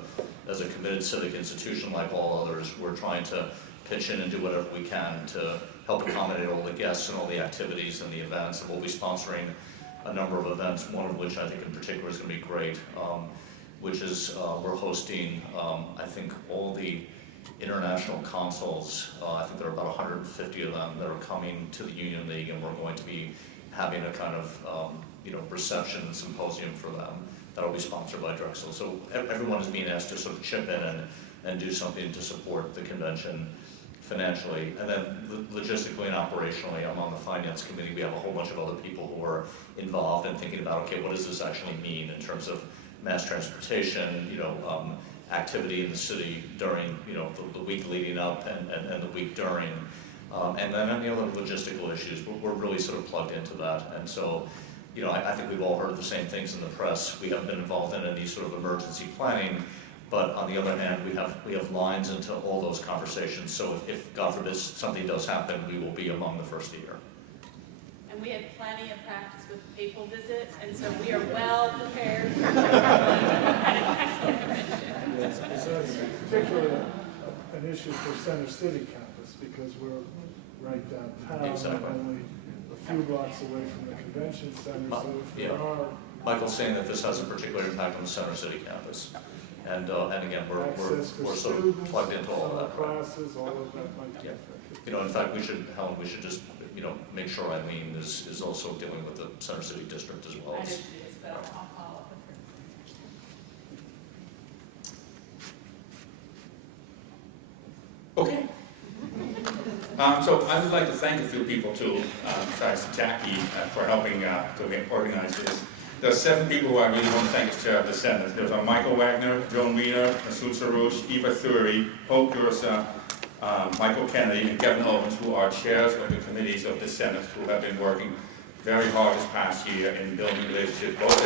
committed civic institution like all others, we're trying to pitch in and do whatever we can to help accommodate all the guests and all the activities and the events. And we'll be sponsoring a number of events, one of which I think in particular is going to be great, which is we're hosting, I think, all the international consuls. I think there are about 150 of them that are coming to the Union League, and we're going to be having a kind of reception and symposium for them that will be sponsored by Drexel. So everyone is being asked to sort of chip in and do something to support the convention financially. And then logistically and operationally, I'm on the finance committee. We have a whole bunch of other people who are involved in thinking about, okay, what does this actually mean in terms of mass transportation, activity in the city during, the week leading up and the week during. And then any other logistical issues, we're really sort of plugged into that. And so, I think we've all heard the same things in the press. We haven't been involved in any sort of emergency planning, but on the other hand, we have lines into all those conversations. So if God forbid something does happen, we will be among the first to hear. And we had plenty of practice with the papal visit, and so we are well prepared for It's particularly an issue for Center City campus because we're right downtown, Exactly. only a few blocks away from the convention center. So if there are Michael's saying that this has a particular impact on the Center City campus. And again, we're sort of plugged into all of that. classes, all of that might be Yeah. affected. In fact, Helen, we should just, make sure Eileen is also dealing with the Center City District as well. I know she is, but I'll follow up with her. Okay. So I would like to thank a few people too, besides Jackie, for helping to organize this. There are 7 people who I really want to thank as chair of the Senate. Those are Michael Wagner, Joan Wiener, Masoud Sarouche, Eva Thury, Hope Ursa, Michael Kennedy, and Kevin Owens, who are chairs of the committees of the Senate, who have been working very hard this past year in building relationships both at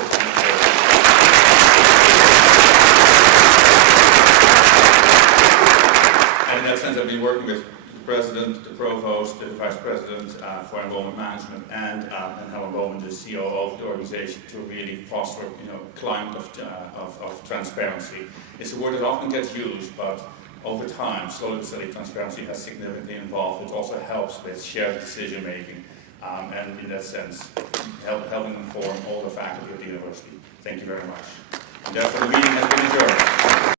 and in that sense, I've been working with the president, the provost, the vice president for enrollment management, and Helen Bowman, the COO of the organization, to really foster, a climate of transparency. It's a word that often gets used, but over time, slowly but steadily, transparency has significantly evolved. It also helps with shared decision making, and in that sense, helping inform all the faculty of the university. Thank you very much. And therefore, the meeting has been adjourned.